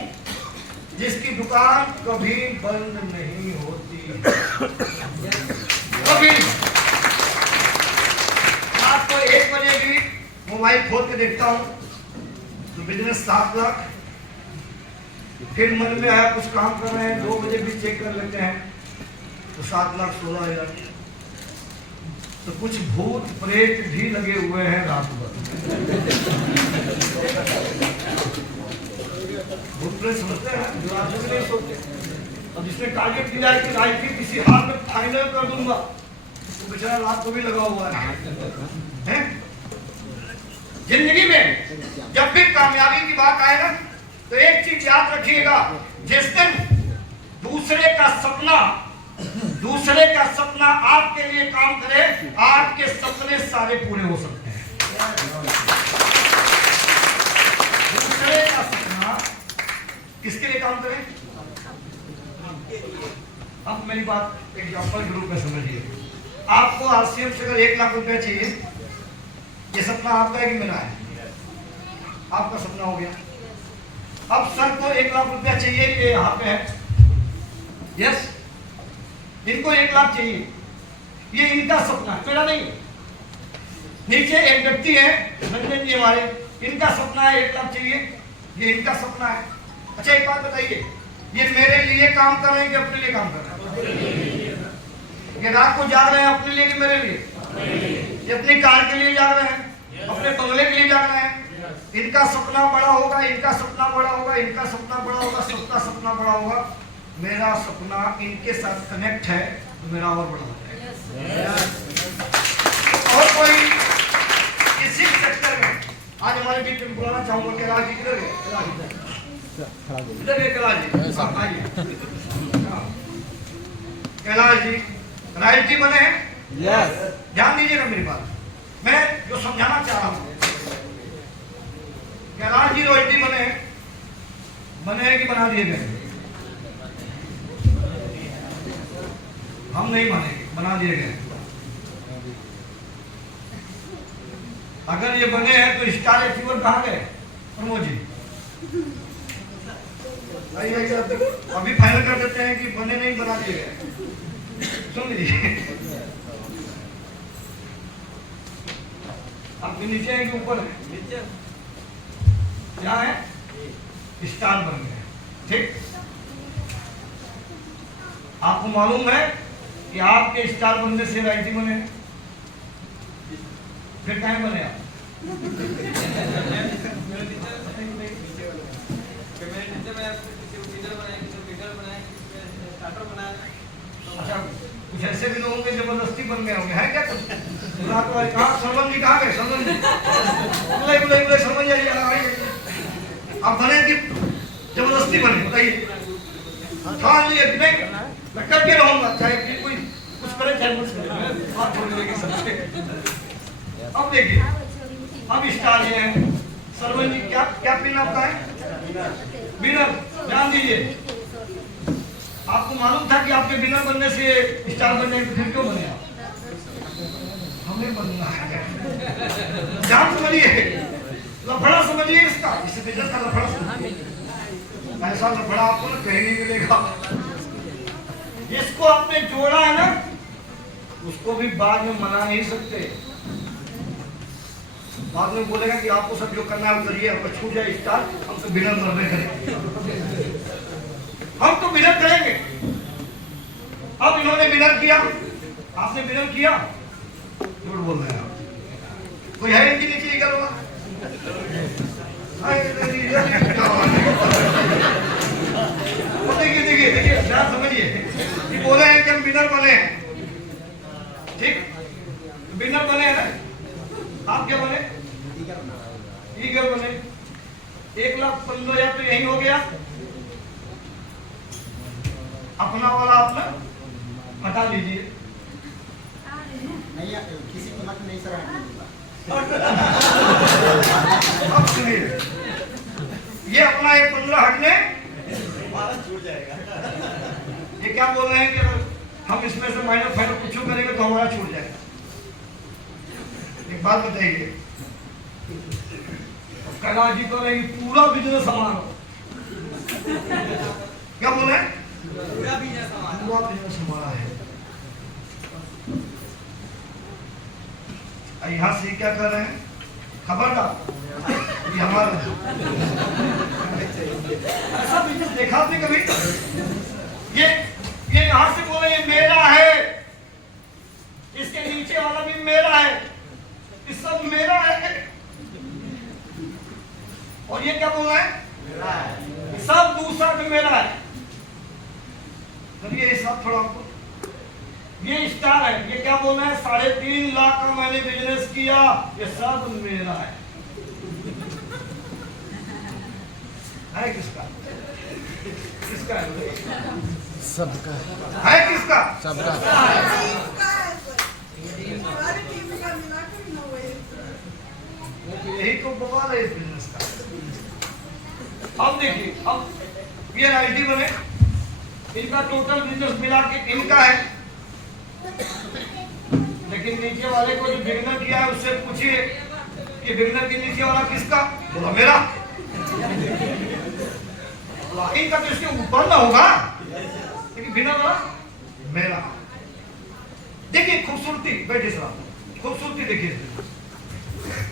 जिसकी दुकान कभी बंद नहीं होती, कभी। रात को 1 बजे भी मोबाइल खोल के देखता हूं तो बिजनेस 7 लाख, फिर मन में आया कुछ काम कर रहे हैं, 2 बजे भी चेक कर लेते हैं तो 7,16,000। तो कुछ भूत प्रेत भी लगे हुए हैं रात भर। भूत प्रेत समझते हैं, जो रात में नहीं सोते, और जिसने टारगेट दिया है कि आईपी किसी हाल में फाइनल कर दूंगा, तो बेचारा रात को भी लगा हुआ है। जिंदगी में जब भी कामयाबी की बात आए ना, तो एक चीज याद रखिएगा, जिस दिन दूसरे का सपना आपके लिए काम करे, आपके सपने सारे पूरे हो सकते हैं। दूसरे का सपना किसके लिए काम करे? अब मेरी बात एग्जांपल के रूप में समझिए। आपको आरसीएम से अगर 1 लाख रुपया चाहिए, ये सपना आपका है कि मेरा है? आपका सपना हो गया। अब सर को 1 लाख रुपया चाहिए, ये यहाँ पे है, यस, इनको 1 लाख चाहिए, ये इनका सपना है, मेरा नहीं। नीचे एक व्यक्ति है रंजन जी हमारे, इनका सपना है 1 लाख चाहिए, ये इनका सपना है। अच्छा एक बात बताइए, ये मेरे लिए काम कर रहे हैं कि अपने लिए काम कर रहे हैं? ये रात को जाग रहे हैं अपने लिए कि मेरे लिए? ये अपनी कार के लिए जाग रहे हैं, अपने बंगले के लिए जाग रहे हैं। इनका सपना बड़ा होगा, इनका सपना बड़ा होगा, इनका सपना बड़ा होगा, सबका सपना बड़ा होगा। मेरा सपना इनके साथ कनेक्ट है तो मेरा और बड़ा हो जाएगा। और कोई इसी सेक्टर में आज हमारे बीच में बुलाना चाहूंगा कैलाश जी। किधर गए? इधर गए कैलाश जी, आइए। कैलाश जी रायल्टी बने हैं। यस। ध्यान दीजिएगा मेरी बात, मैं जो समझाना चाह रहा हूं। कैलाश जी रॉयल्टी बने हैं कि बना दिए गए? हम नहीं मानेंगे, बना दिए गए। अगर ये बने हैं तो स्टार अचीवर कहाँ गए प्रमोद जी? अभी फाइनल कर देते हैं कि बने नहीं, बना दिए गए। सुन लीजिए, आपके नीचे है कि ऊपर है? क्या है? स्टार बन गए। ठीक, आपको मालूम है कि आपके स्टार बनने से राइटी बने, फिर कहाँ बने आप? अच्छा, कुछ ऐसे भी लोग होंगे जबरदस्ती बन गए होंगे, है क्या? कहाँ सरवन जी कहाँ गए? सरवन जी बुलाइए, सरवन जी आइए। आप बने कि जबरदस्ती बने? बताइए। हाँ जी, नहीं मैं करके रहूंगा, चाहे कोई कुछ करे चाहे मुझ करे, बात छोड़ देंगे सबसे। अब देखिए, अब स्टार ये है। सरवन जी क्या क्या पिन आपका है? विनर। ध्यान दीजिए, आपको मालूम था कि आपके विनर बनने से स्टार बन जाएंगे, फिर क्यों बने आप? हमें बनना है। ध्यान समझिए, लफड़ा समझिए इसका, इस बिजनेस का लफड़ा समझिए। ऐसा लफड़ा आपको ना कहीं नहीं मिलेगा। जिसको आपने जोड़ा है ना, उसको भी बाद में मना नहीं सकते। बाद में बोलेगा कि आपको सब जो करना है वो करिए, आपको छूट जाए स्टार, हम तो विनर करने करेंगे, हम तो विनर करेंगे। अब इन्होंने विनर किया, आपने विनर किया, झूठ बोल रहे हैं आप। कोई है इनके नीचे ये करोगा? देखिए देखिए देखिए, ध्यान समझिए कि बोले हैं कि हम विनर बने हैं। ठीक, विनर बने हैं ना? आप क्या बने? ईगर बने। 1,15,000 तो यही हो गया। अपना वाला अपना हटा लीजिए। नहीं, किसी कीमत नहीं सर। अब सुनिए, ये अपना 1,15 हटने छूट जाएगा। ये क्या बोल रहे हैं कि अगर हम इसमें से माइनस फाइनल कुछ करेंगे तो हमारा छूट जाएगा। एक बात बताइए, कैलाश जी तो नहीं, पूरा बिजनेस हमारा। क्या बोल रहे हैं? पूरा बिजनेस हमारा है। यहाँ से क्या कर रहे हैं? खबरदार, ये हमारा है। ऐसा बिजनेस देखा आपने कभी? ये यहाँ से बोले ये मेरा है, इसके नीचे वाला भी मेरा है, ये सब मेरा है। और ये क्या बोल रहा है? मेरा है। सब दूसरा भी मेरा है। ये हिसाब थोड़ा आपको, ये स्टार है, ये क्या बोल रहे हैं? 3.5 लाख का मैंने बिजनेस किया, ये सब मेरा है। है किसका? किसका है? सबका है किसका? सबका। यही तो बवाल है इस बिजनेस का। अब देखिए, अब ये आईडी बने, इनका टोटल बिजनेस मिला के इनका है, लेकिन नीचे वाले को जो बिगनर किया है उससे पूछिए कि बिगनर के नीचे वाला किसका? बोला मेरा। इनका तो इसके ऊपर ना होगा, लेकिन बिगनर वाला मेरा। देखिए खूबसूरती, बैठे सर, खूबसूरती देखिए।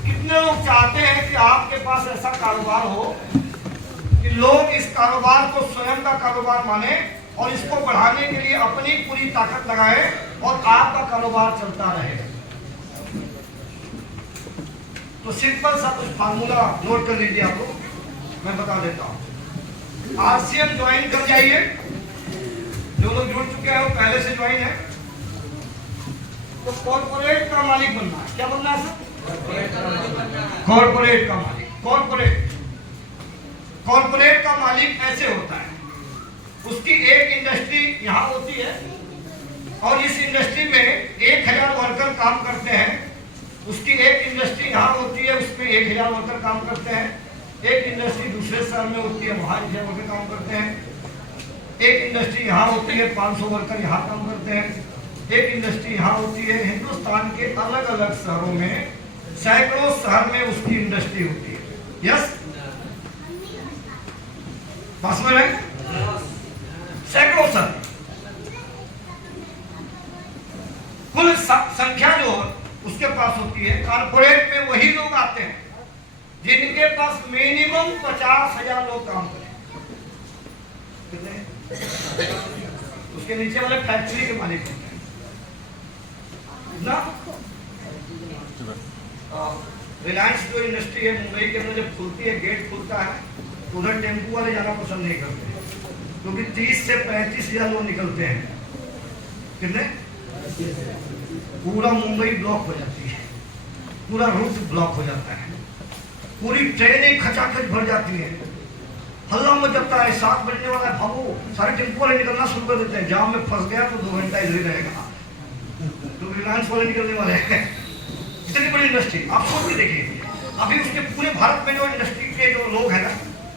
कितने लोग चाहते हैं कि आपके पास ऐसा कारोबार हो कि लोग इस कारोबार को स्वयं का कारोबार माने और इसको बढ़ाने के लिए अपनी पूरी ताकत लगाएं और आपका कारोबार चलता रहे। तो सिंपल सा कुछ फार्मूला नोट कर लीजिए, आपको मैं बता देता हूं। आरसीएम ज्वाइन कर जाइए, जो लोग जुड़ चुके हैं वो पहले से ज्वाइन है। तो कॉर्पोरेट का मालिक बनना है। क्या बनना है सर? कॉर्पोरेट का मालिक। कॉर्पोरेट का मालिक ऐसे होता है, उसकी एक इंडस्ट्री यहाँ होती है और इस इंडस्ट्री में 1000 वर्कर काम करते हैं। उसकी एक इंडस्ट्री यहाँ होती है, उसमें 1000 वर्कर काम करते हैं। एक इंडस्ट्री दूसरे शहर में होती है, वहाँ 1000 वर्कर काम करते हैं। एक इंडस्ट्री यहाँ होती है, 500 वर्कर यहाँ काम करते हैं। एक इंडस्ट्री यहाँ होती है। हिंदुस्तान के अलग अलग शहरों में, सैकड़ों शहर में उसकी इंडस्ट्री होती है। यस, पास में है सैकड़ों शहर। कुल संख्या जो उसके पास होती है। कॉर्पोरेट में वही लोग आते हैं जिनके पास मिनिमम 50,000 लोग काम करें। उसके नीचे वाले फैक्ट्री के मालिक होते हैं ना। रिलायंस जो इंडस्ट्री है मुंबई के अंदर, जब खुलती है, गेट खुलता है, तो उधर टेम्पू वाले जाना पसंद नहीं करते, क्योंकि 30 से 35,000 लोग निकलते हैं। कितने? पूरा मुंबई ब्लॉक हो जाती है, पूरा रूट ब्लॉक हो जाता है, पूरी ट्रेनें खचाखच भर जाती है, हल्ला मच जाता है। 7 बजने वाला है, भागो, सारे टेम्पो वाले निकलना शुरू कर देते हैं। जाम में फंस गया तो 2 घंटा इधर ही रहेगा, तो रिलायंस वाले निकलने वाले हैं। इतनी बड़ी इंडस्ट्री आप सोच के देखिए। अभी उसके पूरे भारत में जो इंडस्ट्री के जो लोग हैं ना,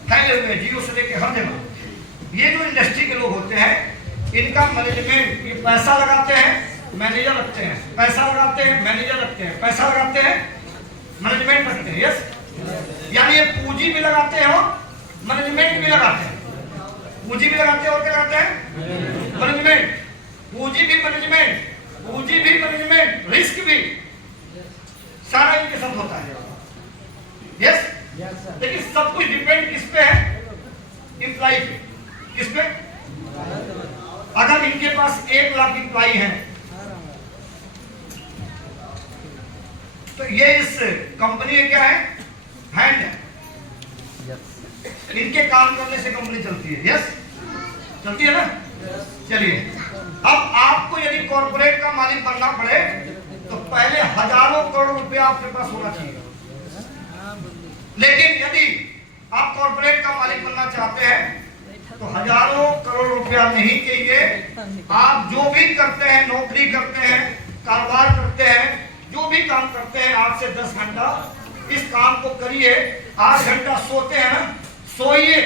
फैले हुए हैं, जियो से लेके हर जगह। ये जो इंडस्ट्री के लोग होते हैं, इनका मैनेजमेंट, ये पैसा लगाते हैं, मैनेजर रखते हैं, पैसा लगाते हैं, मैनेजर रखते हैं, पैसा लगाते हैं, मैनेजमेंट रखते हैं। यस, यानी ये पूंजी भी लगाते हैं और मैनेजमेंट भी लगाते हैं। पूंजी भी लगाते हैं और क्या लगाते हैं? मैनेजमेंट। पूंजी भी मैनेजमेंट, पूंजी भी मैनेजमेंट, रिस्क भी, सारा इनके साथ होता है। यस, लेकिन सब कुछ डिपेंड किस पे है? एम्प्लॉय पे। किस पे? अगर इनके पास 1 लाख एम्प्लॉय हैं तो ये इस कंपनी क्या है? हैंड है। इनके काम करने से कंपनी चलती है। यस, चलती है ना। चलिए, अब आपको यदि कॉर्पोरेट का मालिक बनना पड़े तो पहले हजारों करोड़ रुपया आपके पास होना चाहिए। लेकिन यदि आप कॉर्पोरेट का मालिक बनना चाहते हैं तो हजारों करोड़ रुपया नहीं चाहिए। आप जो भी करते हैं, नौकरी करते हैं, कारोबार करते हैं, जो भी काम करते हैं, 8 से 10 घंटा इस काम को करिए। 8 घंटा सोते हैं ना, सोइए।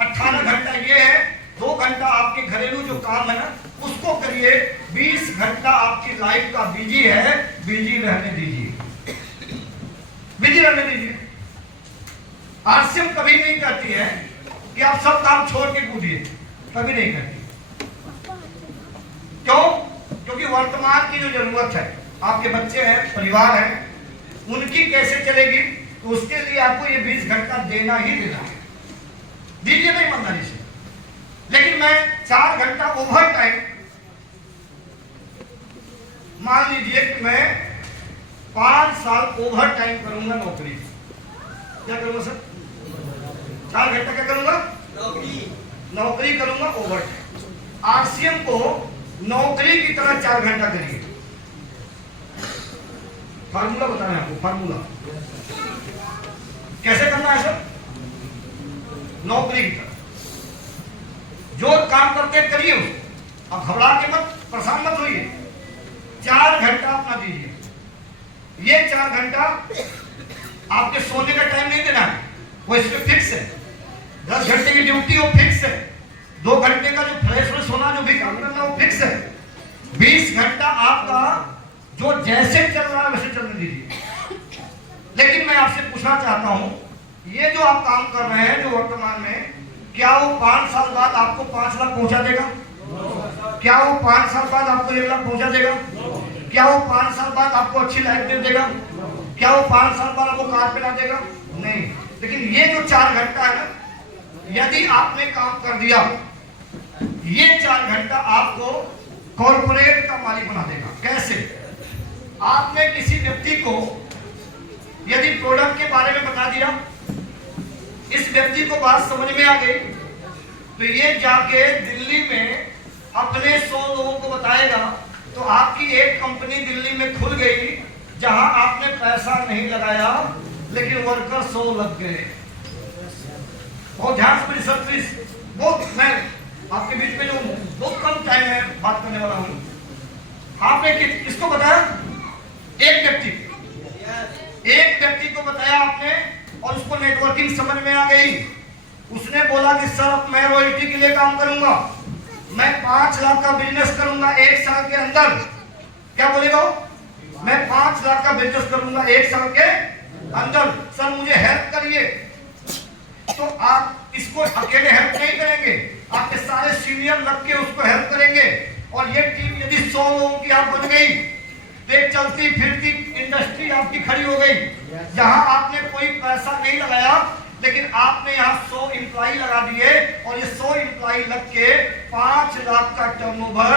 18 घंटा ये है, 2 घंटा आपके घरेलू जो काम है ना उसको करिए। 20 घंटा आपकी लाइफ का बिजी है, बिजी रहने दीजिए, बिजी रहने दीजिए। आरसीएम कभी नहीं कहती है कि आप सब काम छोड़ के कूदिए, कभी नहीं कहती। क्यों? क्योंकि वर्तमान की जो जरूरत है, आपके बच्चे हैं, परिवार है, उनकी कैसे चलेगी, तो उसके लिए आपको ये 20 घंटा देना ही देना है। दीजिए नहीं ईमानदारी से। लेकिन मैं 4 घंटा ओवर टाइम, मान लीजिए कि मैं 5 साल ओवर टाइम करूंगा नौकरी। क्या करूंगा सर? 4 घंटा क्या करूंगा? नौकरी करूंगा ओवर टाइम। आरसीएम को नौकरी की तरह 4 घंटा करिए। फार्मूला बता रहे हैं आपको, फार्मूला कैसे करना है सर? नौकरी की तरह जो काम करते करिए उसको, अब घबरा के मत, परेशान मत होइए। 4 घंटा अपना दीजिए। ये 4 घंटा आपके सोने का टाइम नहीं देना है, वो इस पे फिक्स है। 10 घंटे की ड्यूटी वो फिक्स है। 2 घंटे का जो फ्रेश होना, जो भी काम करना वो फिक्स है। 20 घंटा आपका जो जैसे चल रहा है वैसे चलने दीजिए। लेकिन मैं आपसे पूछना चाहता हूं, ये जो आप काम कर रहे हैं जो वर्तमान में, क्या वो 5 साल बाद आपको 5 लाख पहुंचा देगा? क्या वो 5 साल बाद आपको 1 लाख पहुंचा देगा? क्या वो 5 साल बाद आपको अच्छी लाइफ दे देगा? क्या वो 5 साल बाद आपको कार पे ला देगा? नहीं। लेकिन ये जो 4 घंटा है ना, यदि आपने काम कर दिया ये 4 घंटा आपको कॉर्पोरेट का मालिक बना देगा। कैसे? आपने किसी व्यक्ति को यदि प्रोडक्ट के बारे में बता दिया, इस व्यक्ति को बात समझ में आ गई, तो ये जाके दिल्ली में अपने 100 लोगों को बताएगा, तो आपकी एक कंपनी दिल्ली में खुल गई जहां आपने पैसा नहीं लगाया लेकिन वर्कर 100 लग गए। बहुत ध्यान से मेरी सर्विस, बहुत मैं आपके बीच में जो बहुत कम टाइम में बात करने वाला हूं। आपने किसको बताया? एक व्यक्ति को बताया आपने, और उसको नेटवर्किंग समझ में आ गई। उसने बोला कि सर अब मैं रॉयल्टी के लिए काम करूंगा, मैं 5 लाख का बिजनेस करूंगा 1 साल के अंदर। क्या बोलेगा? मैं 5 लाख का बिजनेस करूंगा 1 साल के अंदर, सर मुझे हेल्प करिए। तो आप इसको अकेले हेल्प नहीं करेंगे, आपके सारे सीनियर लग के उसको हेल्प करेंगे, और ये टीम यदि 100 लोगों की आप बन गई तो एक चलती फिरती इंडस्ट्री आपकी खड़ी हो गई, जहां आपने कोई पैसा नहीं लगाया लेकिन आपने यहाँ 100 एम्प्लॉय लगा दिए, और ये 100 एम्प्लॉय लग के 5 लाख का टर्नओवर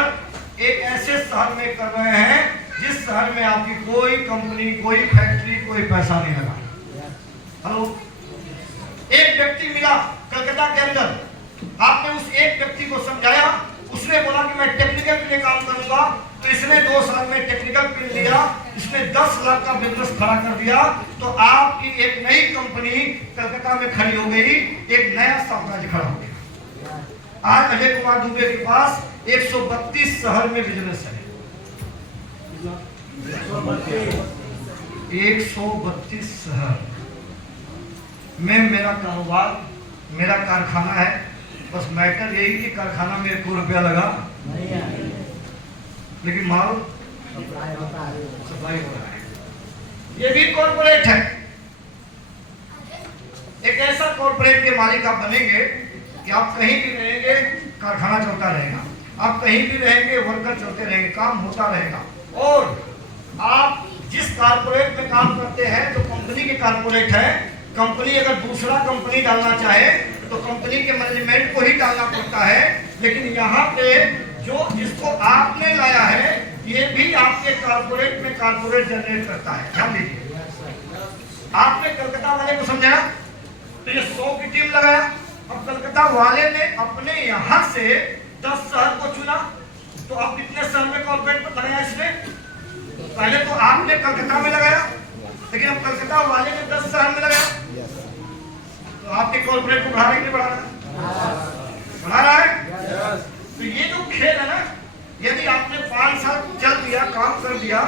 एक ऐसे शहर में कर रहे हैं जिस शहर में आपकी कोई कंपनी, कोई फैक्ट्री, कोई पैसा नहीं लगा। हेलो, एक व्यक्ति मिला कलकत्ता के अंदर, आपने उस एक व्यक्ति को समझाया, उसने बोला कि मैं टेक्निकल के लिए काम करूंगा, तो इसने 2 साल में टेक्निकल पिन लिया, इसने 10 लाख का बिजनेस खड़ा कर दिया, तो आपकी एक नई कंपनी कलकत्ता में खड़ी हो गई, एक नया साम्राज्य खड़ा हो गया। आज अजय कुमार दुबे के पास 132 शहर में बिजनेस है। 132 शहर में मेरा कारोबार, मेरा कारखाना है। बस मैटर यही कि कारखाना में 1 रुपया लगा लेकिन माल सप्लाई हो रहा है। ये भी कॉर्पोरेट है। एक ऐसा कॉर्पोरेट के मालिक आप बनेंगे कि आप कहीं भी रहेंगे कारखाना चलता रहेगा, आप कहीं भी रहेंगे वर्कर चलते रहेंगे, काम होता रहेगा। और आप जिस कॉर्पोरेट में काम करते हैं तो कंपनी के कॉर्पोरेट है, कंपनी अगर दूसरा कंपनी डालना चाहे तो कंपनी के मैनेजमेंट को ही डालना पड़ता है, लेकिन यहाँ पे जो जिसको आपने लाया है ये भी आपके कॉर्पोरेट में कॉर्पोरेट जनरेट करता है। ध्यान दीजिए, आपने कलकत्ता वाले को समझाया तो ये 100 की टीम लगाया, अब कलकत्ता वाले ने अपने यहाँ से 10 शहर को चुना, तो अब कितने शहर में कॉर्पोरेट पर लगाया इसने? पहले तो आपने कलकत्ता में लगाया, लेकिन अब कलकत्ता वाले ने 10 शहर में लगाया, तो आपके कॉर्पोरेट को बढ़ा रहा है कि बढ़ा रहा है? बढ़ा रहा है। तो ये जो खेल है ना, यदि आपने 5 साल चल दिया, काम कर दिया,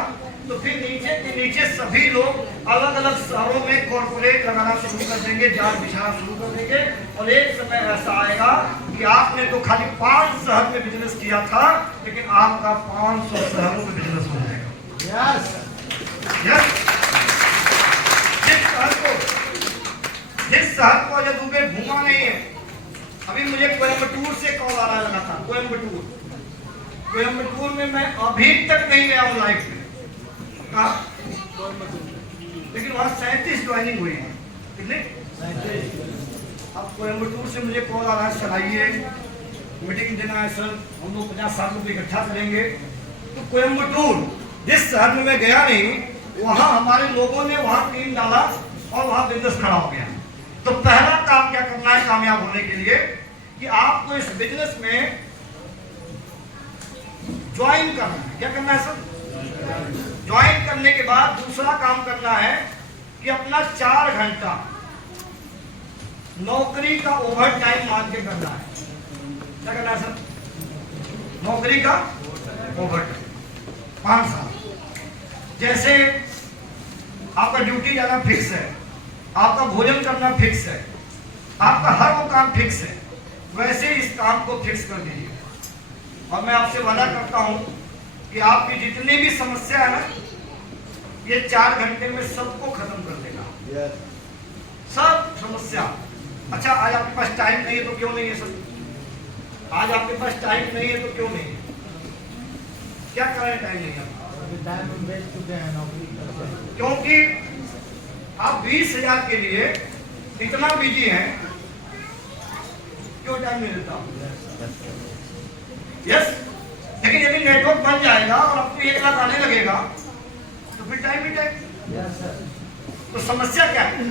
तो फिर नीचे के नीचे सभी लोग अलग अलग शहरों में कॉर्पोरेट लगाना शुरू कर देंगे, जाल बिछाना शुरू कर देंगे, और एक समय ऐसा आएगा कि आपने तो खाली 5 शहर में बिजनेस किया था, लेकिन आपका 500 शहरों में बिजनेस हो जाएगा। जिस शहर को अजय दुबे घूमा नहीं है, अभी मुझे कोयम्बटूर से कॉल आ रहा लगा था, कोयम्बटूर में मैं अभी तक नहीं गया हूँ लाइफ में, लेकिन वहाँ 37 ज्वाइनिंग हुई है। कितने? 37। अब कोयम्बटूर से मुझे कॉल आ रहा है, चलाइए मीटिंग देना है सर, हम लोग 50-60 लोग इकट्ठा करेंगे। तो कोयम्बटूर जिस शहर में मैं गया नहीं, वहाँ हमारे लोगों ने वहाँ टीम डाला और वहाँ बिजनेस खड़ा हो गया। तो पहला काम क्या करना है कामयाब होने के लिए, कि आपको इस बिजनेस में ज्वाइन करना है। क्या करना है सर? ज्वाइन करने के बाद दूसरा काम करना है कि अपना 4 घंटा नौकरी का ओवर टाइम मान के करना है। क्या करना है सर? नौकरी का ओवर टाइम 5 साल। जैसे आपका ड्यूटी जाना फिक्स है, आपका भोजन करना फिक्स है, आपका हर वो काम फिक्स है, वैसे इस काम को फिक्स कर दीजिए। और मैं आपसे वादा करता हूं कि आपकी जितनी भी समस्या है ना, ये 4 घंटे में सबको खत्म कर देगा। सब समस्या। अच्छा, आज आपके पास टाइम नहीं है तो क्यों नहीं है सर? आज आपके पास टाइम नहीं है तो क्यों नहीं है? क्या करें टाइम नहीं है? क्योंकि आप 20,000 के लिए इतना बिजी हैं, क्यों टाइम नहीं देता? यस, लेकिन यदि नेटवर्क बन जाएगा और आपको 1 लाख आने लगेगा तो फिर टाइम ही टाइम। तो समस्या क्या है?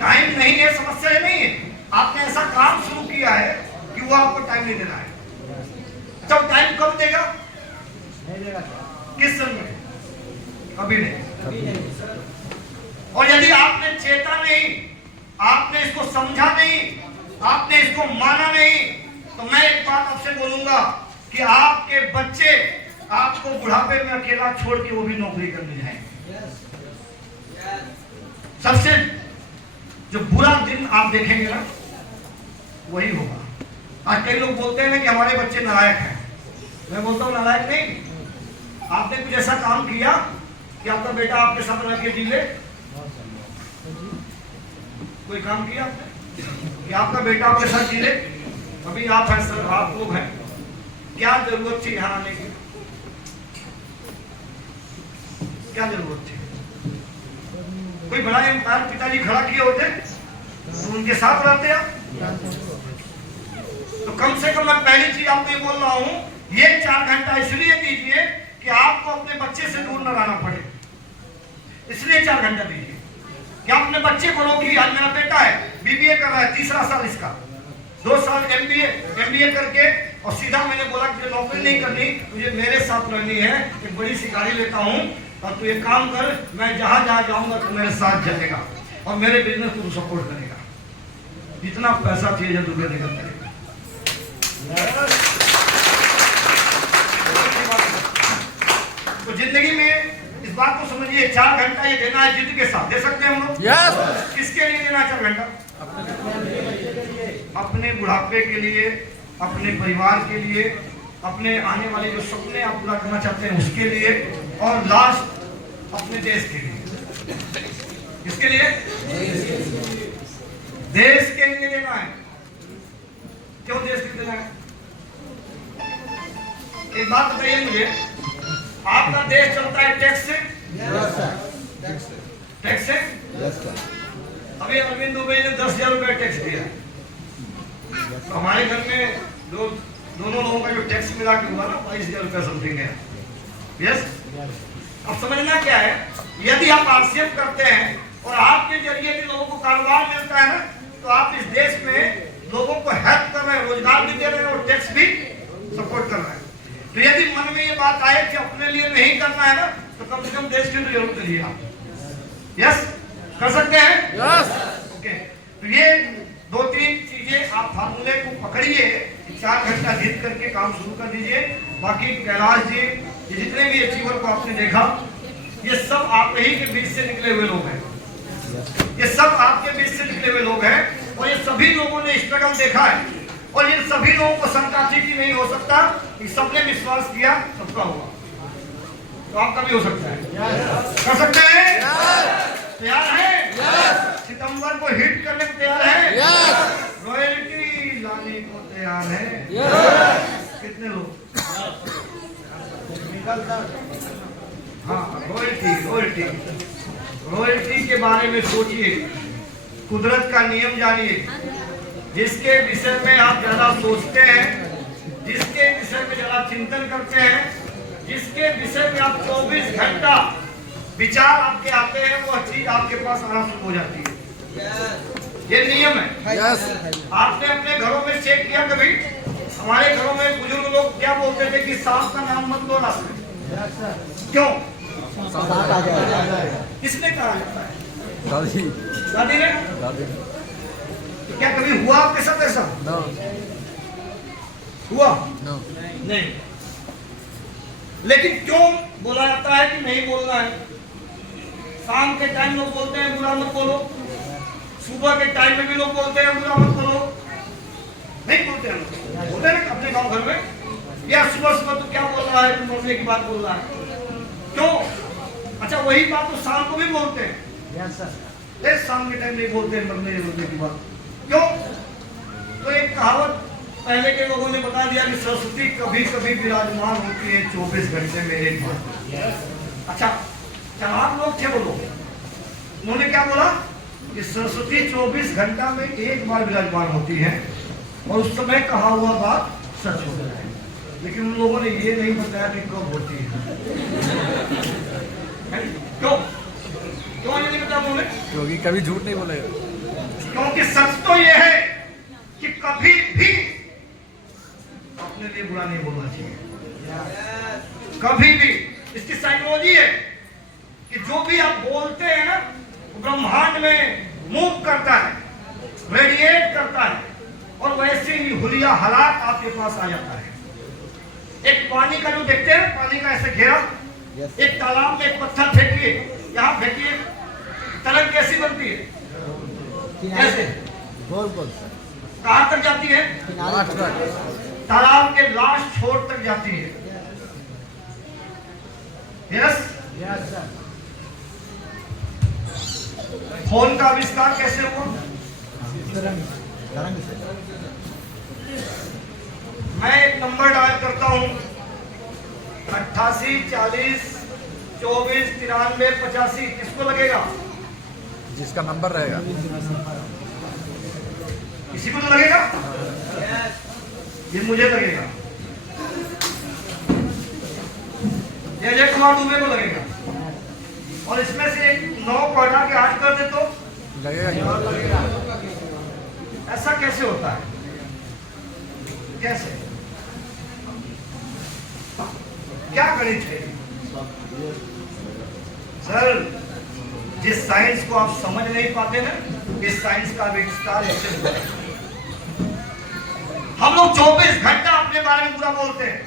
टाइम नहीं है, समस्या ये नहीं है, आपने ऐसा काम शुरू किया है कि वो आपको टाइम नहीं देना है। तो टाइम कब देगा? किस समय? कभी नहीं। और यदि आपने चेता नहीं, आपने इसको समझा नहीं, आपने इसको माना नहीं, तो मैं एक बात आपसे बोलूंगा कि आपके बच्चे आपको बुढ़ापे में अकेला छोड़ के वो भी नौकरी करने जाएंगे। सबसे जो बुरा दिन आप देखेंगे ना वही होगा। आज कई लोग बोलते हैं ना कि हमारे बच्चे नालायक हैं। मैं बोलता हूँ नालायक नहीं, आपने कुछ ऐसा काम किया कि आपका बेटा आपके साथ रह के जी ले। कोई काम किया आपने कि आपका बेटा आपके साथ जी ले? अभी आप हैं सर, आप लोग हैं, क्या जरूरत थी यहाँ आने की? क्या जरूरत थी? कोई बड़ा एम्पायर पिताजी खड़ा किए होते तो उनके साथ रहते आप। तो कम से कम मैं पहली चीज आपको ये बोल रहा हूँ, ये 4 घंटा इसलिए दीजिए कि आपको अपने बच्चे से दूर न रहना पड़े, इसलिए 4 घंटा दीजिए। क्या अपने बच्चे को रोकिए। आज मेरा बेटा है, बीबीए कर रहा है, 3रा साल इसका, 2 साल एमबीए करके, और सीधा मैंने बोला कि नौकरी नहीं करनी, तुझे मेरे साथ रहनी है, एक बड़ी सी गाड़ी लेता हूँ और तू एक काम कर, मैं जहां जहां जाऊंगा तू मेरे साथ चलेगा और मेरे बिजनेस को सपोर्ट करेगा। जितना पैसा चाहिए जब रुपये निकल करेगा। तो जिंदगी में इस बात को समझिए, 4 घंटा ये देना है जिद के साथ। दे सकते हैं हम लोग? yes. किसके लिए देना 4 घंटा? अपने बुढ़ापे के लिए, अपने परिवार के लिए, अपने आने वाले जो सपने आप पूरा करना चाहते हैं उसके लिए, और लास्ट अपने देश के लिए। किसके लिए? देश के लिए देना है। क्यों देश के लिए देना है? एक बात बताइए मुझे, आपका देश चलता है टैक्स से? टैक्स से? अभी अरविंद दुबे ने 10,000 रुपए टैक्स दिया। तो हमारे घर में दोनों लोगों का जो टैक्स मिला के हुआ ना 22,000 रुपया समथिंग है। यस, अब समझना क्या है, यदि आप आरसीएफ करते हैं और आपके जरिए भी लोगों को कारोबार मिलता है ना, तो आप इस देश में लोगों को हेल्प कर रहे हैं, रोजगार भी दे रहे हैं और टैक्स भी सपोर्ट कर रहे हैं। तो यदि मन में ये बात आए कि अपने लिए नहीं करना है ना, तो कम से कम देश के लिए जरूर करिए आप। यस, कर सकते हैं? यस। ओके, तो ये 2-3 चीजें आप फार्मूले को पकड़िए, 4 घंटा जीत करके काम शुरू कर दीजिए। बाकी कैलाश जी, ये जितने भी अचीवर को आपने देखा, ये सब आप ही के बीच से निकले हुए लोग हैं। ये सब आपके बीच से निकले हुए लोग हैं और ये सभी लोगों ने स्ट्रगल देखा है, और ये सभी लोगों को शंका थी कि नहीं हो सकता, कि सबने विश्वास किया सबका होगा, तो आपका भी हो सकता है। कर सकते हैं? तैयार है? सितंबर को हिट करने को तैयार है? रॉयल्टी लाने को तैयार है? कितने लोग? हाँ, रॉयल्टी के बारे में सोचिए, कुदरत का नियम जानिए। जिसके विषय में आप ज्यादा सोचते हैं, जिसके विषय में ज्यादा चिंतन करते हैं, जिसके विषय में आप 24 घंटा विचार आपके आते हैं, वो चीज आपके पास आना शुरू हो जाती है। ये नियम है। आपने अपने घरों में चेक किया कभी? हमारे घरों में बुजुर्ग लोग क्या बोलते थे कि सांप का नाम मत लो रास्ते। क्यों? किसने कहा? दादी ने? तो क्या कभी हुआ आपके साथ ऐसा? हुआ? नहीं। लेकिन क्यों बोला जाता है कि नहीं बोलना है? शाम के टाइम लोग बोलते हैं बुरा मत बोलो, सुबह के टाइम में भी लोग बोलते हैं बुरा मत बोलो। नहीं बोलते हैं? बोलते हैं अपने गांव घर में, या सुबह सुबह तो क्या बोल रहा है, तुम मरने की बात बोल रहा है। क्यों? अच्छा, वही बात तो शाम को भी बोलते हैं। शाम के टाइम नहीं बोलते हैं मरने की बात। क्यों? तो एक कहावत पहले के लोगों ने बता दिया कि सरस्वती कभी कभी विराजमान होती है 24 घंटे में एक बार। अच्छा, चालाक लोग थे वो लोग, उन्होंने क्या बोला कि सरस्वती 24 घंटा में एक बार विराजमान होती है, और उस समय कहा हुआ बात सच हो जाए। लेकिन उन लोगों ने ये नहीं बताया कि कब होती है। क्यों क्यों ये नहीं बताया उन्होंने? क्योंकि कभी झूठ नहीं बोलेगा। क्योंकि सच तो ये है कि कभी भी अपने लिए बुरा नहीं बोलना चाहिए। कभी भी। इसकी साइकोलॉजी है कि जो भी आप बोलते हैं ना, ब्रह्मांड में मूव करता है, रेडिएट करता है, और वैसे ही हुलिया हालात आपके पास आ जाता है। एक पानी का जो देखते हैं, पानी का ऐसे घेरा, एक तालाब में एक पत्थर फेंकिए, यहाँ फेंकिए, तरंग कैसी बनती है? कैसे? गोल गोल कहां तक जाती है? तालाब के लास्ट छोर तक जाती है। Yes sir. फोन का आविष्कार कैसे हुआ? तरंग से। मैं एक नंबर डायल करता हूं 88 40 24 93 85। किसको लगेगा? जिसका नंबर रहेगा। किसी को तो लगेगा, ये मुझे लगेगा, ये अजय कुमार दुबे को लगेगा, और इसमें से 9 को हटा के 8 कर दे तो लगेगा। ऐसा कैसे होता है? कैसे? क्या गणित है सर? जिस साइंस को आप समझ नहीं पाते ना, इस साइंस का विस्तार ऐसे होता है। हम लोग 24 घंटा अपने बारे में बुरा बोलते हैं,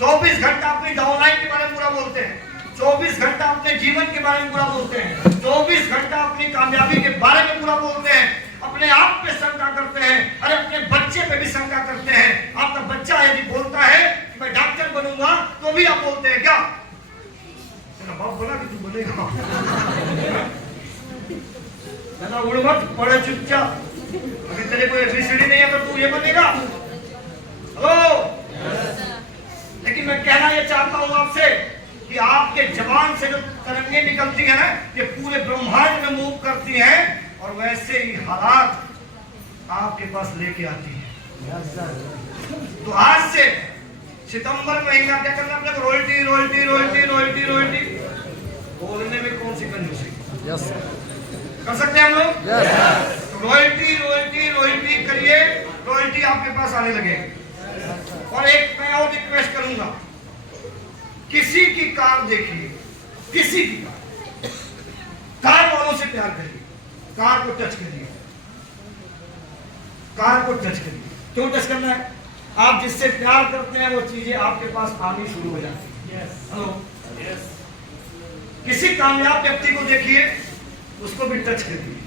24 घंटा अपनी डाउनलाइन के बारे में बुरा बोलते हैं, 24 घंटा अपने जीवन के बारे में बुरा बोलते हैं, 24 घंटा अपनी कामयाबी के बारे में बुरा बोलते हैं, अपने आप पे शंका करते हैं, अरे अपने बच्चे पे भी शंका करते हैं। आपका बच्चा यदि बोलता है कि मैं डॉक्टर बनूंगा, तो भी आप बोलते हैं क्या? तेरा बाप बोला कि तू बनेगा। उड़ मत, पढ़े चुपचाप। अगर तेरे को एबीसीडी नहीं है तो तू ये बनेगा। हेलो। लेकिन मैं कहना ये चाहता हूं आपसे कि आपके जबान से जो तरंगे निकलती है ना, ये पूरे ब्रह्मांड में मूव करती हैं, और वैसे ही हालात आपके पास लेके आती है। तो आज से सितंबर महीना क्या करना अपने को? Royalty royalty royalty royalty royalty. बोलने में कौन सी कंजूसी? यस कर सकते हैं हम लोग? यस। रॉयल्टी रॉयल्टी रॉयल्टी करिए, रॉयल्टी आपके पास आने लगे। और एक मैं और रिक्वेस्ट करूंगा, किसी की कार देखिए, किसी की कार वालों से प्यार करिए, कार को टच करिए, कार को टच करिए। क्यों टच करना है? आप जिससे प्यार करते हैं वो चीजें आपके पास आनी शुरू हो जाती है। हेलो। किसी कामयाब व्यक्ति को देखिए, उसको भी टच करिए।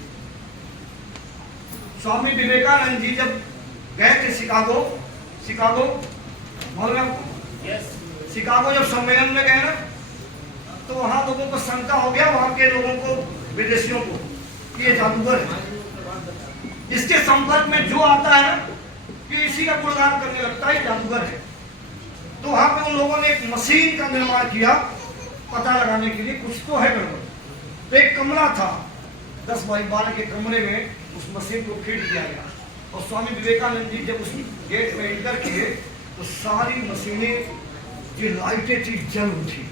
स्वामी विवेकानंद जी जब गए थे शिकागो मालूम है आपको? शिकागो जब सम्मेलन में गए ना, तो वहां लोगों को शंका हो गया, वहां के लोगों को, विदेशियों को, कि ये जादूगर है। इसके संपर्क में जो आता है कि इसी का गुणगान करने लगता है, जादूगर है। तो वहां पे उन लोगों ने एक मशीन का निर्माण किया पता लगाने के लिए कुछ तो है गड़बड़। तो एक कमरा था 10 बाई 12 के कमरे में, उस मशीन को फिट किया गया, और स्वामी विवेकानंद जी जब उस गेट में एंटर किए तो सारी मशीनें जो लाइटें थी जल उठी।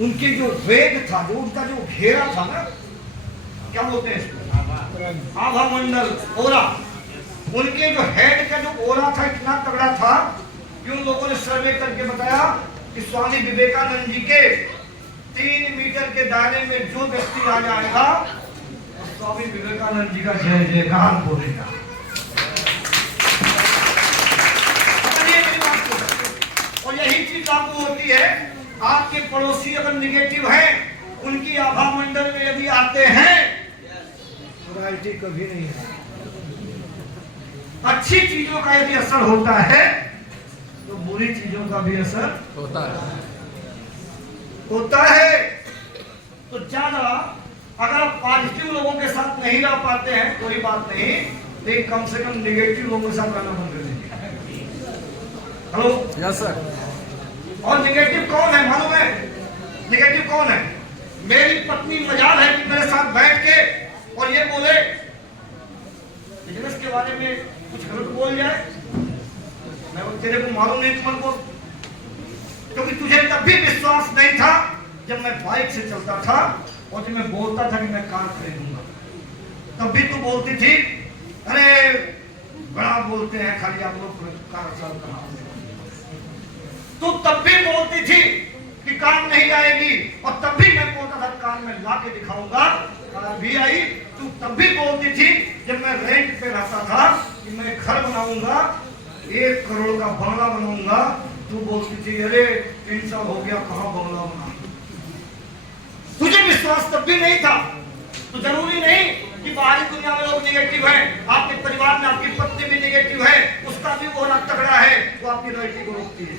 उनके जो वेग था, जो उनका जो घेरा था ना, क्या बोलते हैं इसको? आभा मंडल, ओरा। उनके जो हेड का जो ओरा था इतना तगड़ा था कि उन लोगों ने सर्वे करके बताया कि स्वामी विवेकानंद जी के 3 मीटर के दायरे में जो व्यक्ति आ जाएगा, स्वामी विवेकानंद जी का जय जयकार बोलेगा। और यही चीज लागू होती है, आपके पड़ोसी अगर निगेटिव हैं, उनकी आभा मंडल में यदि आते हैं, तो रॉयल्टी कभी नहीं है। अच्छी चीजों का यदि असर होता है, तो बुरी चीजों का भी असर होता है। तो ज्यादा अगर आप पॉजिटिव लोगों के साथ नहीं रह पाते हैं, कोई बात नहीं, लेकिन कम से कम नेगेटिव लोगों के साथ रहना बंद कर दीजिए। हेलो। Yes sir. और नेगेटिव कौन है मालूम है? नेगेटिव कौन है? मेरी पत्नी मजाल है कि मेरे साथ बैठ के और ये बोले बिजनेस के बारे में कुछ गलत बोल जाए, मैं वो तेरे को मालूम नहीं तुमन को, क्योंकि तुझे तब भी विश्वास नहीं था जब मैं बाइक से चलता था और जब मैं बोलता था कि मैं कार खरीदूंगा, तब भी तू बोलती थी अरे बड़ा बोलते हैं खाली आप लोग कार साल कहाँ। तू तब भी बोलती थी कि कार नहीं आएगी और तब भी मैं बोलता था कार में ला के दिखाऊंगा, कार भी आई। तू तब भी बोलती थी जब मैं रेंट पे रहता था कि मैं घर बनाऊंगा, 1 करोड़ का बंगला बनाऊंगा, तू बोलती थी अरे 3 साल हो गया कहाँ बंगला बना। तुझे विश्वास तब भी नहीं था। तो जरूरी नहीं कि बाहरी दुनिया में लोग निगेटिव हैं, आपके परिवार में आपकी पत्नी भी निगेटिव है, उसका भी वो तगड़ा है, वो आपकी लड़की को रोकती है।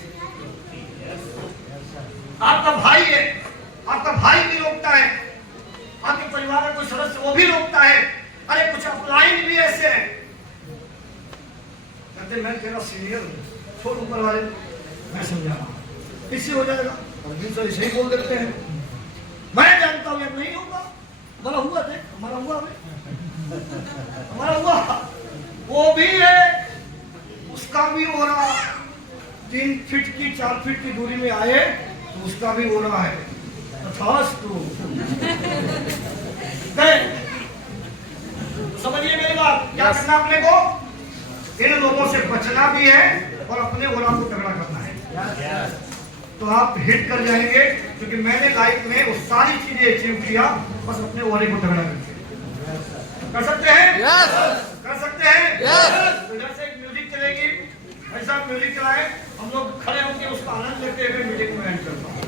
आपका भाई है, आपका भाई भी रोकता है, आपके परिवार का कोई सदस्य वो भी रोकता है। अरे कुछ अपलाइन भी ऐसे हैं, कहते मैं तेरा सीनियर हूँ, छोड़ ऊपर वाले, मैं समझा इससे हो जाएगा, और दूसरे ऐसे ही बोल देते हैं। मैं जानता हूँ नहीं होगा, हमारा हुआ थे, हमारा हुआ, वो भी है, उसका भी हो रहा। 3 फीट की 4 फीट की दूरी में आए तो उसका भी हो रहा है। समझिए मेरी बात, क्या करना अपने को, इन लोगों से बचना भी है और अपने ओरा को तगड़ा करना है। तो आप हिट कर जाएंगे, क्योंकि मैंने लाइफ में वो सारी चीजें अचीव किया, बस अपने ओरे को तगड़ा करके। कर सकते हैं? कर सकते हैं? तो इधर से एक म्यूजिक चलेगी, ऐसा म्यूजिक चलाए, हम लोग खड़े होकर उसका आनंद लेते हुए मीटिंग में एंड करता हूँ।